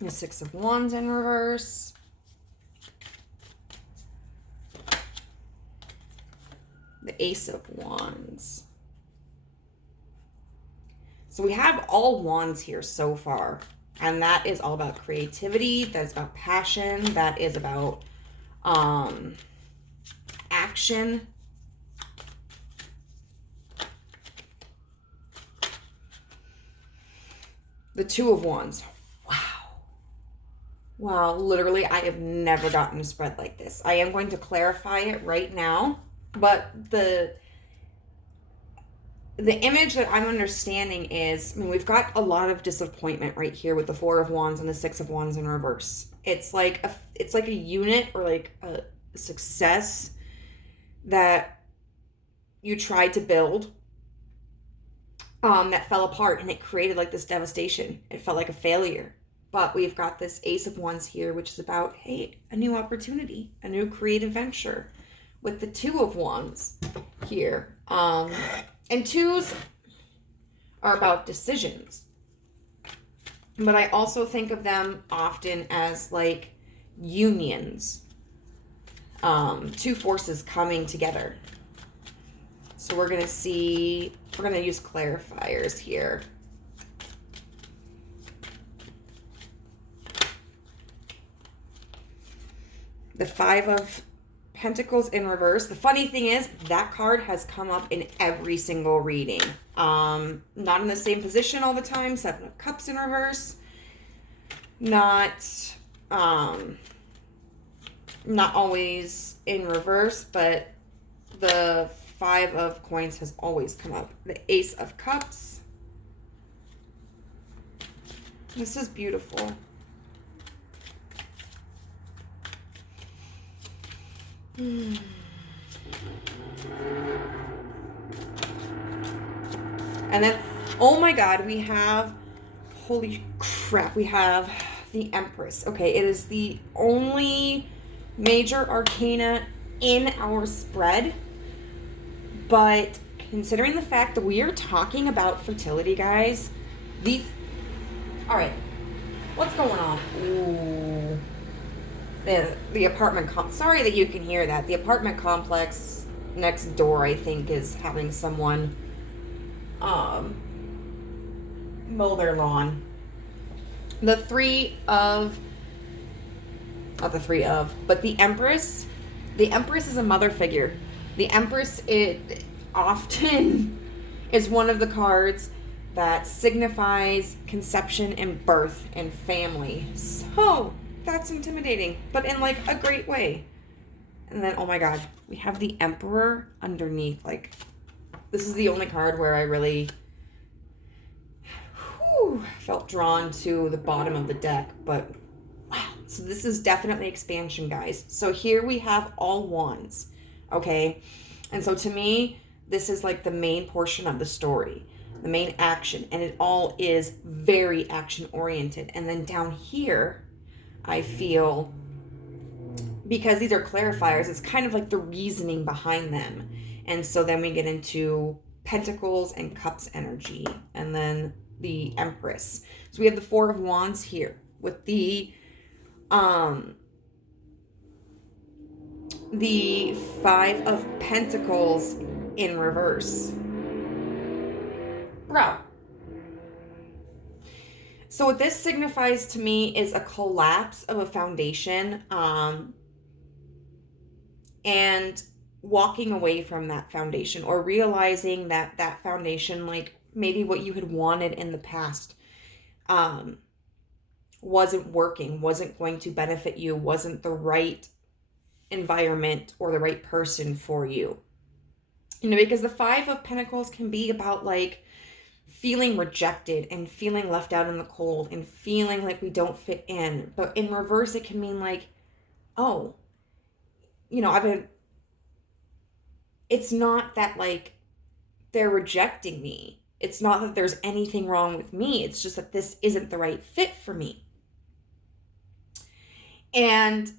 The 6 of Wands in reverse. The Ace of Wands. So we have all wands here so far. And that is all about creativity. That's about passion. That is about action. The 2 of Wands. Wow, literally, I have never gotten a spread like this. I am going to clarify it right now, but the image that I'm understanding is, we've got a lot of disappointment right here with the 4 of Wands and the 6 of Wands in reverse. It's like a unit, or like a success that you tried to build, that fell apart, and it created like this devastation. It felt like a failure. But we've got this Ace of Wands here, which is about, hey, a new opportunity, a new creative venture, with the 2 of Wands here. And 2s are about decisions. But I also think of them often as like unions. Two forces coming together. So we're going to use clarifiers here. The Five of Pentacles in reverse. The funny thing is that card has come up in every single reading. Not in the same position all the time. Seven of Cups in reverse. Not always in reverse, but the Five of Coins has always come up. The Ace of Cups. This is beautiful. And then, oh my God, we have, holy crap, we have the Empress. Okay, it is the only major arcana in our spread. But considering the fact that we are talking about fertility, guys, all right, what's going on? Ooh. The apartment sorry that you can hear that. The apartment complex next door, I think, is having someone mow their lawn. But the Empress is a mother figure. The Empress, it often is one of the cards that signifies conception and birth and family. So that's intimidating, but in like a great way. And then, oh my God, we have the Emperor underneath. Like, this is the only card where I really felt drawn to the bottom of the deck. But wow, so this is definitely expansion, guys. So here we have all wands, okay? And so to me, this is like the main portion of the story, the main action, and it all is very action oriented. And then down here, I feel, because these are clarifiers, it's kind of like the reasoning behind them. And so then we get into Pentacles and Cups energy, and then the Empress. So we have the Four of Wands here with the Five of Pentacles in reverse. Bro. So what this signifies to me is a collapse of a foundation, and walking away from that foundation, or realizing that that foundation, like maybe what you had wanted in the past, wasn't working, wasn't going to benefit you, wasn't the right environment or the right person for you. You know, because the Five of Pentacles can be about like feeling rejected and feeling left out in the cold and feeling like we don't fit in. But in reverse, it can mean like, oh, you know, it's not that like they're rejecting me. It's not that there's anything wrong with me. It's just that this isn't the right fit for me. And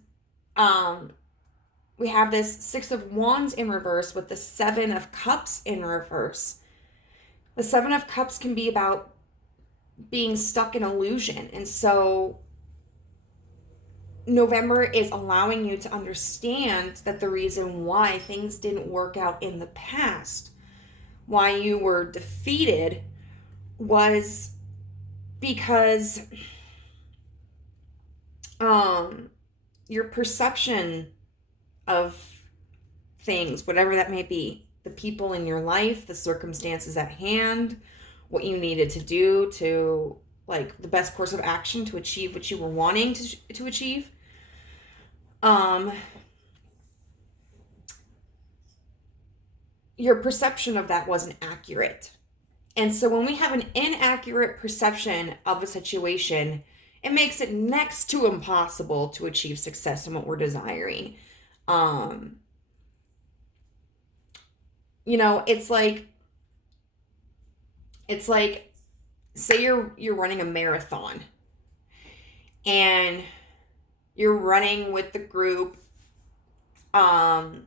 we have this Six of Wands in reverse with the Seven of Cups in reverse. The Seven of Cups can be about being stuck in illusion. And so November is allowing you to understand that the reason why things didn't work out in the past, why you were defeated, was because your perception of things, whatever that may be, the people in your life, the circumstances at hand, what you needed to do to, like, the best course of action to achieve what you were wanting to achieve. Your perception of that wasn't accurate. And so when we have an inaccurate perception of a situation, it makes it next to impossible to achieve success in what we're desiring. You know, it's like say you're running a marathon and you're running with the group, and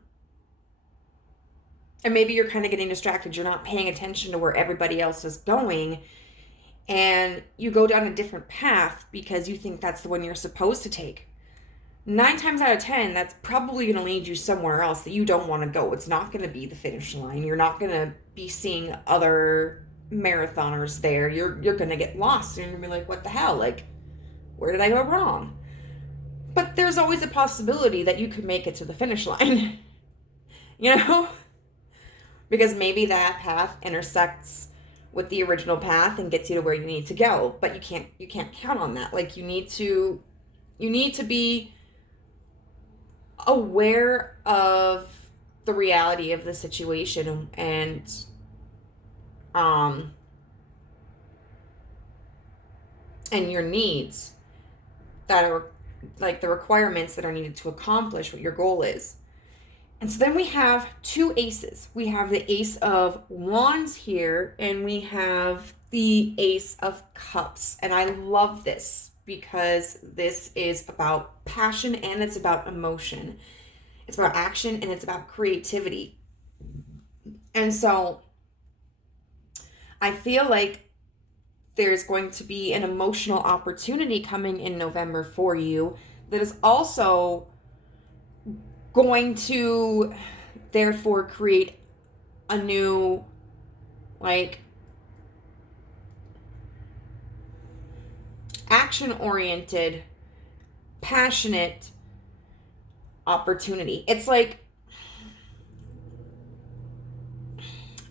maybe you're kind of getting distracted. You're not paying attention to where everybody else is going, and you go down a different path because you think that's the one you're supposed to take. 9 times out of 10, that's probably going to lead you somewhere else that you don't want to go. It's not going to be the finish line. You're not going to be seeing other marathoners there. You're going to get lost and you're going to be like, what the hell? Like, where did I go wrong? But there's always a possibility that you could make it to the finish line. You know? Because maybe that path intersects with the original path and gets you to where you need to go. But you can't count on that. Like, you need to be aware of the reality of the situation and your needs that are like the requirements that are needed to accomplish what your goal is. And so then we have 2 aces. We have the Ace of Wands here, and we have the Ace of Cups. And I love this because this is about passion and it's about emotion. It's about action and it's about creativity. And so I feel like there's going to be an emotional opportunity coming in November for you that is also going to therefore create a new, like, action-oriented, passionate opportunity. It's like,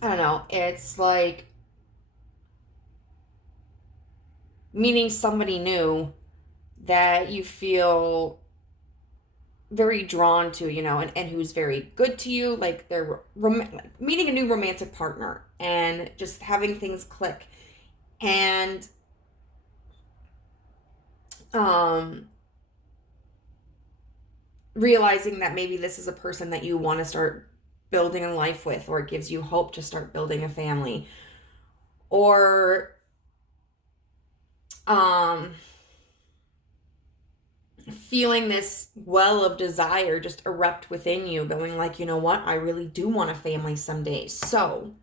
I don't know, it's like meeting somebody new that you feel very drawn to, you know, and who's very good to you, like they're meeting a new romantic partner and just having things click, and realizing that maybe this is a person that you want to start building a life with, or it gives you hope to start building a family, or feeling this well of desire just erupt within you, going like, you know what, I really do want a family someday, so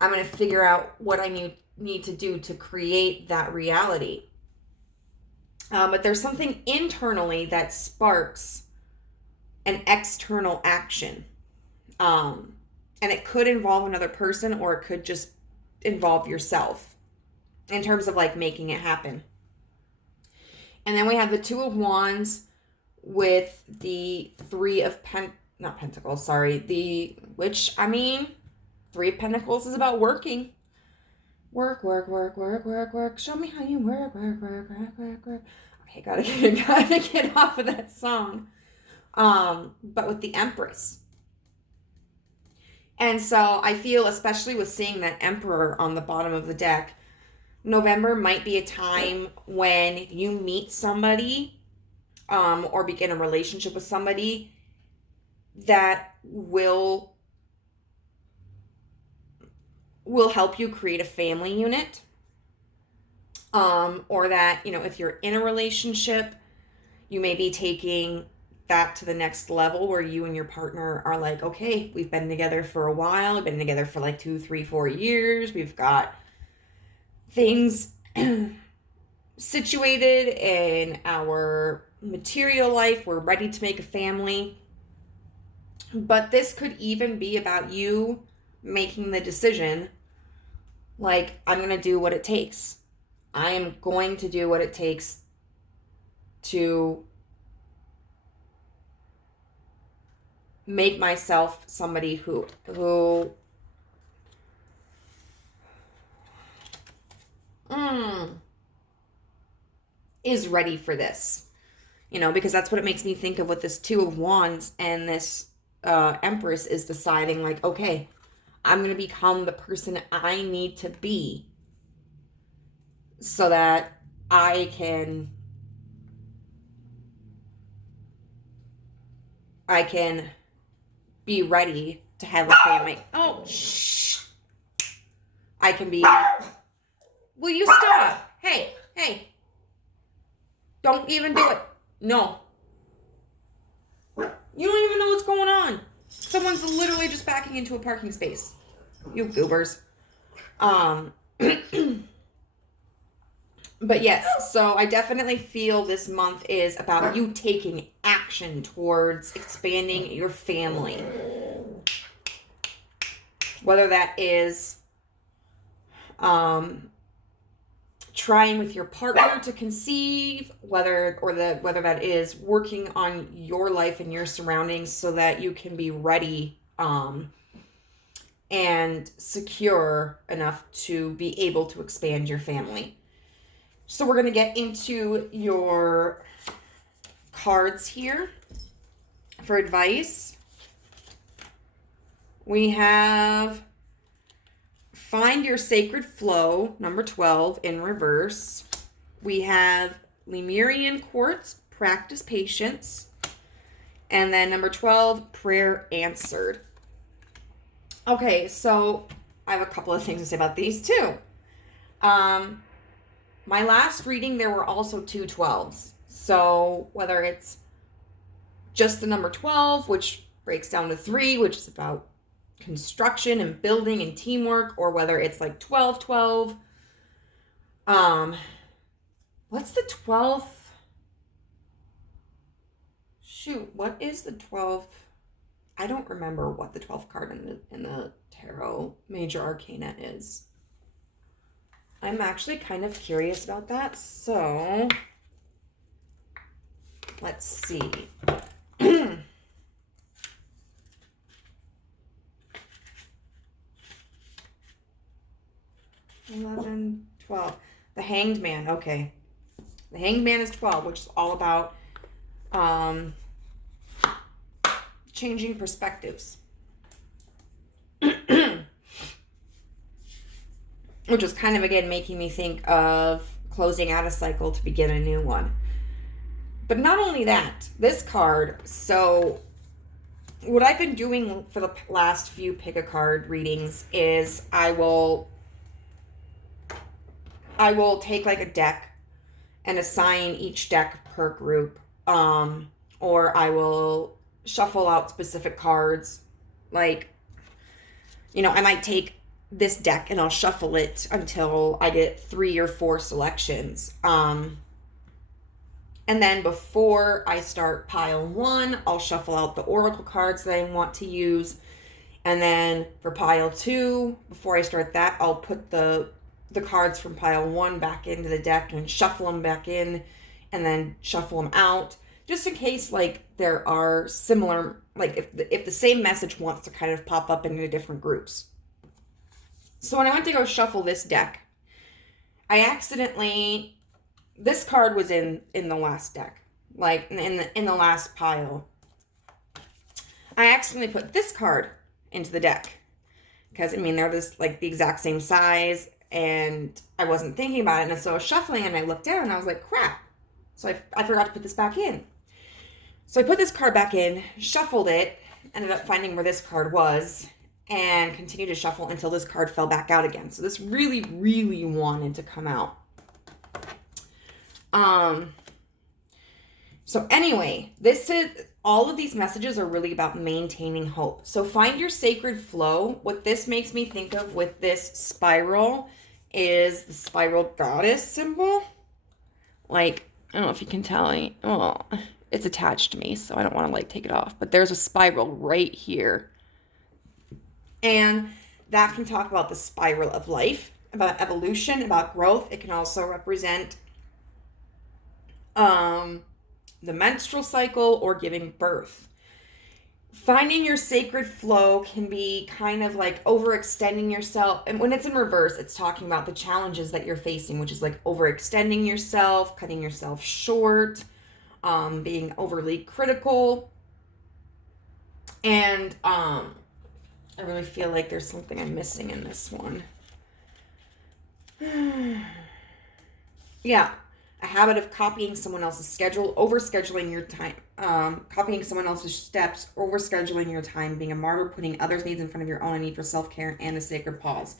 I'm going to figure out what I need to do to create that reality. But there's something internally that sparks an external action. And it could involve another person, or it could just involve yourself in terms of like making it happen. And then we have the 2 of Wands with the 3 of Pentacles, sorry. 3 of Pentacles is about working. Work. Show me how you work. Okay, gotta get off of that song. But with the Empress. And so I feel, especially with seeing that Emperor on the bottom of the deck, November might be a time when you meet somebody or begin a relationship with somebody that will help you create a family unit. Or that, you know, if you're in a relationship, you may be taking that to the next level where you and your partner are like, okay, we've been together for a while. We've been together for like 2, 3, 4 years. We've got things situated in our material life. We're ready to make a family. But this could even be about you making the decision, like, I'm going to do what it takes. I am going to do what it takes to make myself somebody who is ready for this. You know, because that's what it makes me think of with this 2 of Wands and this Empress, is deciding like, okay, I'm going to become the person I need to be so that I can be ready to have a family. Oh, shh. I can be... Will you stop? Hey. Don't even do it. No. You don't even know what's going on. Someone's literally just backing into a parking space. You goobers. But yes, so I definitely feel this month is about you taking action towards expanding your family. Whether that is trying with your partner to conceive, whether that is working on your life and your surroundings so that you can be ready and secure enough to be able to expand your family. So we're going to get into your cards here for advice. We have Find Your Sacred Flow, number 12, in reverse. We have Lemurian Quartz, Practice Patience. And then number 12, Prayer Answered. Okay, so I have a couple of things to say about these too. My last reading, there were also two 12s. So whether it's just the number 12, which breaks down to 3, which is about construction and building and teamwork, or whether it's like 12-12. What's the 12th? Shoot, what is the 12th? I don't remember what the 12th card in the tarot major arcana is. I'm actually kind of curious about that, so let's see. 11, 12. The Hanged Man, okay. The Hanged Man is 12, which is all about changing perspectives. Which is kind of, again, making me think of closing out a cycle to begin a new one. But not only that, this card, so what I've been doing for the last few pick a card readings is I will take like a deck and assign each deck per group, or I will shuffle out specific cards. Like, I might take this deck and I'll shuffle it until I get 3 or 4 selections. And then before I start pile 1, I'll shuffle out the oracle cards that I want to use. And then for pile 2, before I start that, I'll put the cards from pile 1 back into the deck and shuffle them back in and then shuffle them out. Just in case, like, there are similar, like, if the same message wants to kind of pop up into different groups. So when I went to go shuffle this deck, I accidentally, this card was in the last deck, like in the last pile. I accidentally put this card into the deck because, they're this, like, the exact same size, and I wasn't thinking about it. And so I was shuffling and I looked down and I was like, crap. So I forgot to put this back in. So I put this card back in, shuffled it, ended up finding where this card was, and continued to shuffle until this card fell back out again. So this really, really wanted to come out. So anyway, all of these messages are really about maintaining hope. So find your sacred flow. What this makes me think of with this spiral is the spiral goddess symbol. Like, I don't know if you can tell. Well, it's attached to me, so I don't want to, like, take it off. But there's a spiral right here. And that can talk about the spiral of life, about evolution, about growth. It can also represent the menstrual cycle or giving birth. Finding your sacred flow can be kind of like overextending yourself. And when it's in reverse, it's talking about the challenges that you're facing, which is like overextending yourself, cutting yourself short, being overly critical. And I really feel like there's something I'm missing in this one. Yeah. A habit of copying someone else's schedule, overscheduling your time, copying someone else's steps, overscheduling your time, being a martyr, putting others' needs in front of your own need for self-care and the sacred pause.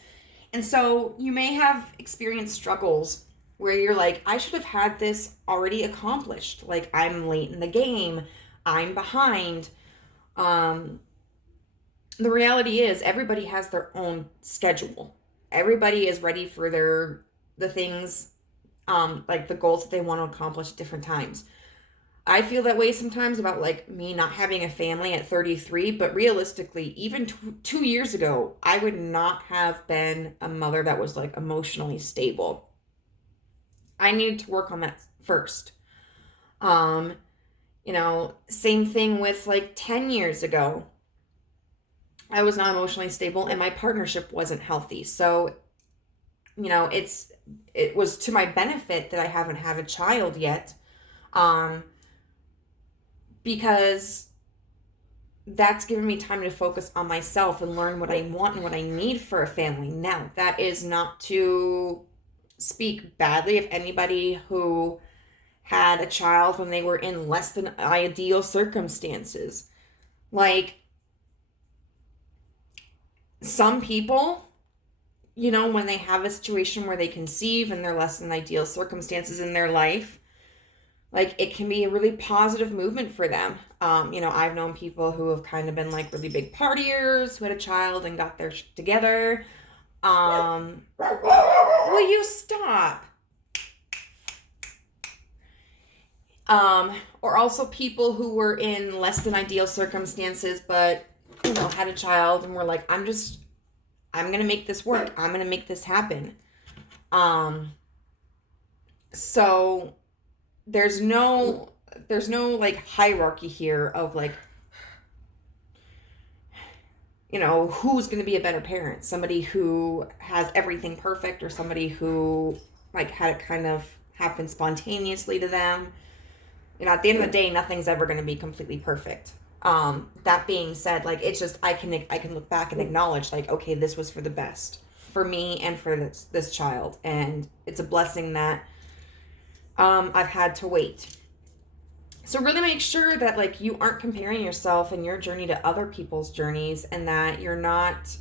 And so you may have experienced struggles where you're like, I should have had this already accomplished. Like, I'm late in the game. I'm behind. The reality is everybody has their own schedule. Everybody is ready for the things like the goals that they want to accomplish at different times. I feel that way sometimes about like me not having a family at 33, but realistically, even 2 years ago, I would not have been a mother that was like emotionally stable. I needed to work on that first. Um, same thing with like 10 years ago. I was not emotionally stable and my partnership wasn't healthy. So, it was to my benefit that I haven't had a child yet. Um, because that's given me time to focus on myself and learn what I want and what I need for a family. Now, that is not to speak badly of anybody who had a child when they were in less than ideal circumstances. Like, some people, when they have a situation where they conceive and they're less than ideal circumstances in their life, like it can be a really positive movement for them. I've known people who have kind of been like really big partiers who had a child and got their shit together. Will you stop? Or also people who were in less than ideal circumstances, but had a child and were like, I'm gonna make this work. I'm gonna make this happen. So there's no like hierarchy here of like, who's going to be a better parent, somebody who has everything perfect or somebody who like had it kind of happen spontaneously to them. At the end of the day, nothing's ever going to be completely perfect. That being said, like, it's just, I can look back and acknowledge like, okay, this was for the best for me and for this child. And it's a blessing that I've had to wait. So really make sure that like you aren't comparing yourself and your journey to other people's journeys, and that you're not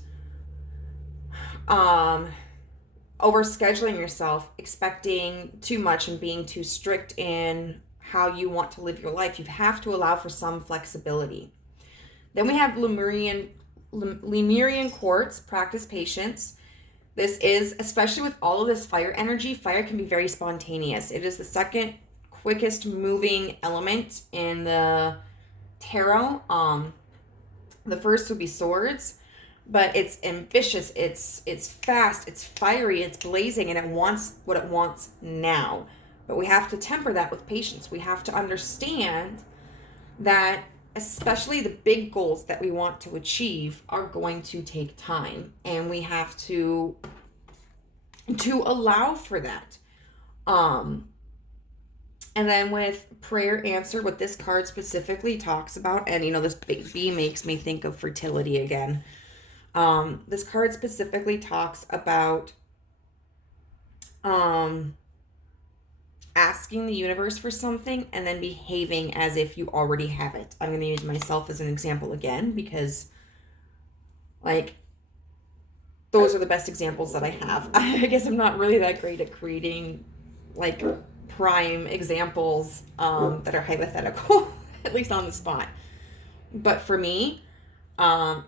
overscheduling yourself, expecting too much and being too strict in how you want to live your life. You have to allow for some flexibility. Then we have Lemurian quartz, practice patience. This is, especially with all of this fire energy, fire can be very spontaneous. It is the second quickest moving element in the tarot. The first would be swords, but it's ambitious, it's fast, it's fiery, it's blazing, and it wants what it wants now. But we have to temper that with patience. We have to understand that especially the big goals that we want to achieve are going to take time, and we have to allow for that. And then with prayer answer, what this card specifically talks about, and this big B makes me think of fertility again. This card specifically talks about asking the universe for something and then behaving as if you already have it. I'm going to use myself as an example again because, like, those are the best examples that I have. I guess I'm not really that great at creating, like, prime examples that are hypothetical, at least on the spot. But for me, setting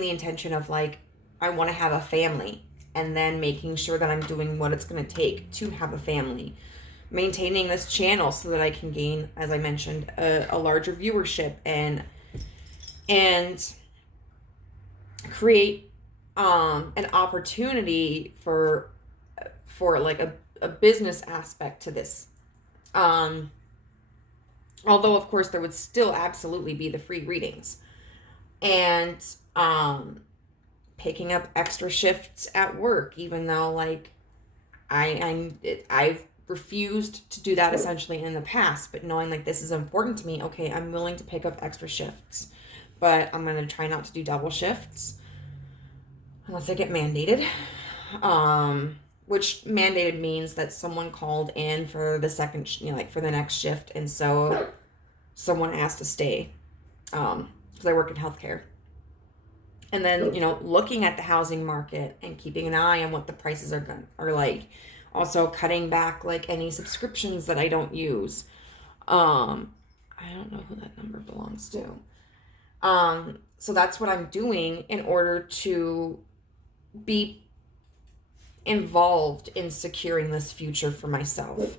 the intention of, like, I want to have a family, and then making sure that I'm doing what it's going to take to have a family. Maintaining this channel so that I can gain, as I mentioned, a larger viewership and create an opportunity for like a business aspect to this. Although, of course, there would still absolutely be the free readings. And picking up extra shifts at work, even though, like, I've refused to do that essentially in the past, but knowing like this is important to me, okay, I'm willing to pick up extra shifts, but I'm going to try not to do double shifts unless I get mandated. Which mandated means that someone called in for the second, for the next shift, and so someone asked to stay, because I work in healthcare. And then, looking at the housing market and keeping an eye on what the prices are like. Also cutting back like any subscriptions that I don't use. I don't know who that number belongs to. So that's what I'm doing in order to be involved in securing this future for myself.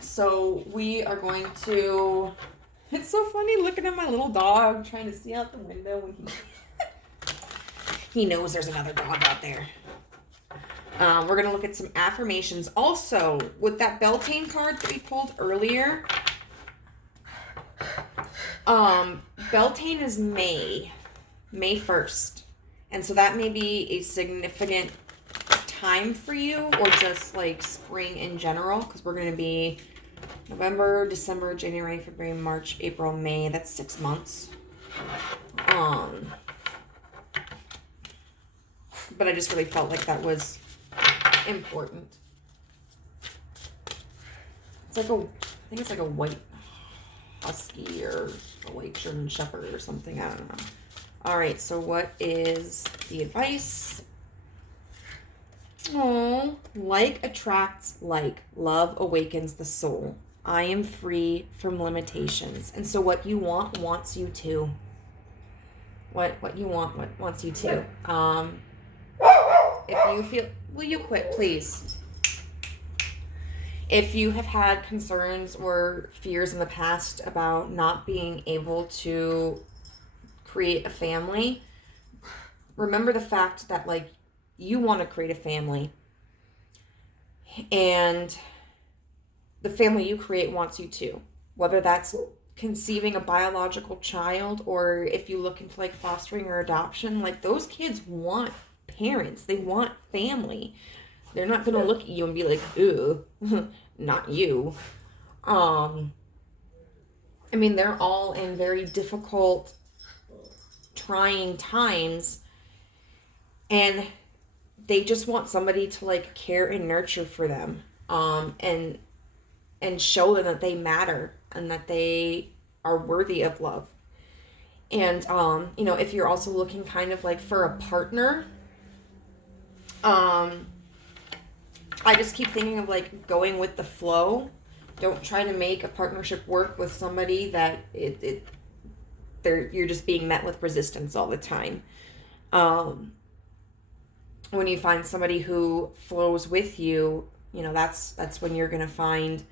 So we are going to, it's so funny looking at my little dog trying to see out the window when he knows there's another dog out there. We're going to look at some affirmations. Also, with that Beltane card that we pulled earlier, Beltane is May 1st. And so that may be a significant time for you, or just like spring in general, because we're going to be November, December, January, February, March, April, May. That's 6 months. But I just really felt like that was important. It's like I think it's like a white husky or a white German shepherd or something. I don't know. All right, so what is the advice? Oh, like attracts like. Love awakens the soul. I am free from limitations. And so what you want wants you to. What you want wants you to. If you feel, will you quit, please? If you have had concerns or fears in the past about not being able to create a family, remember the fact that like you want to create a family, and the family you create wants you to, whether that's conceiving a biological child, or if you look into like fostering or adoption, like those kids want parents, they want family. They're not going to look at you and be like, ooh, not you. I mean, they're all in very difficult, trying times, and they just want somebody to like care and nurture for them, and show them that they matter and that they are worthy of love. And you know, if you're also looking kind of like for a partner, I just keep thinking of like going with the flow. Don't try to make a partnership work with somebody that you're just being met with resistance all the time. When you find somebody who flows with you, you know, that's when you're going to find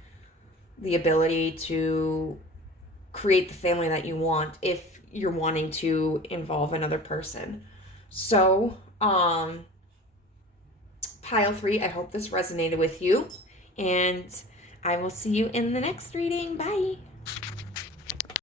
the ability to create the family that you want, if you're wanting to involve another person. So, Pile 3, I hope this resonated with you, and I will see you in the next reading. Bye.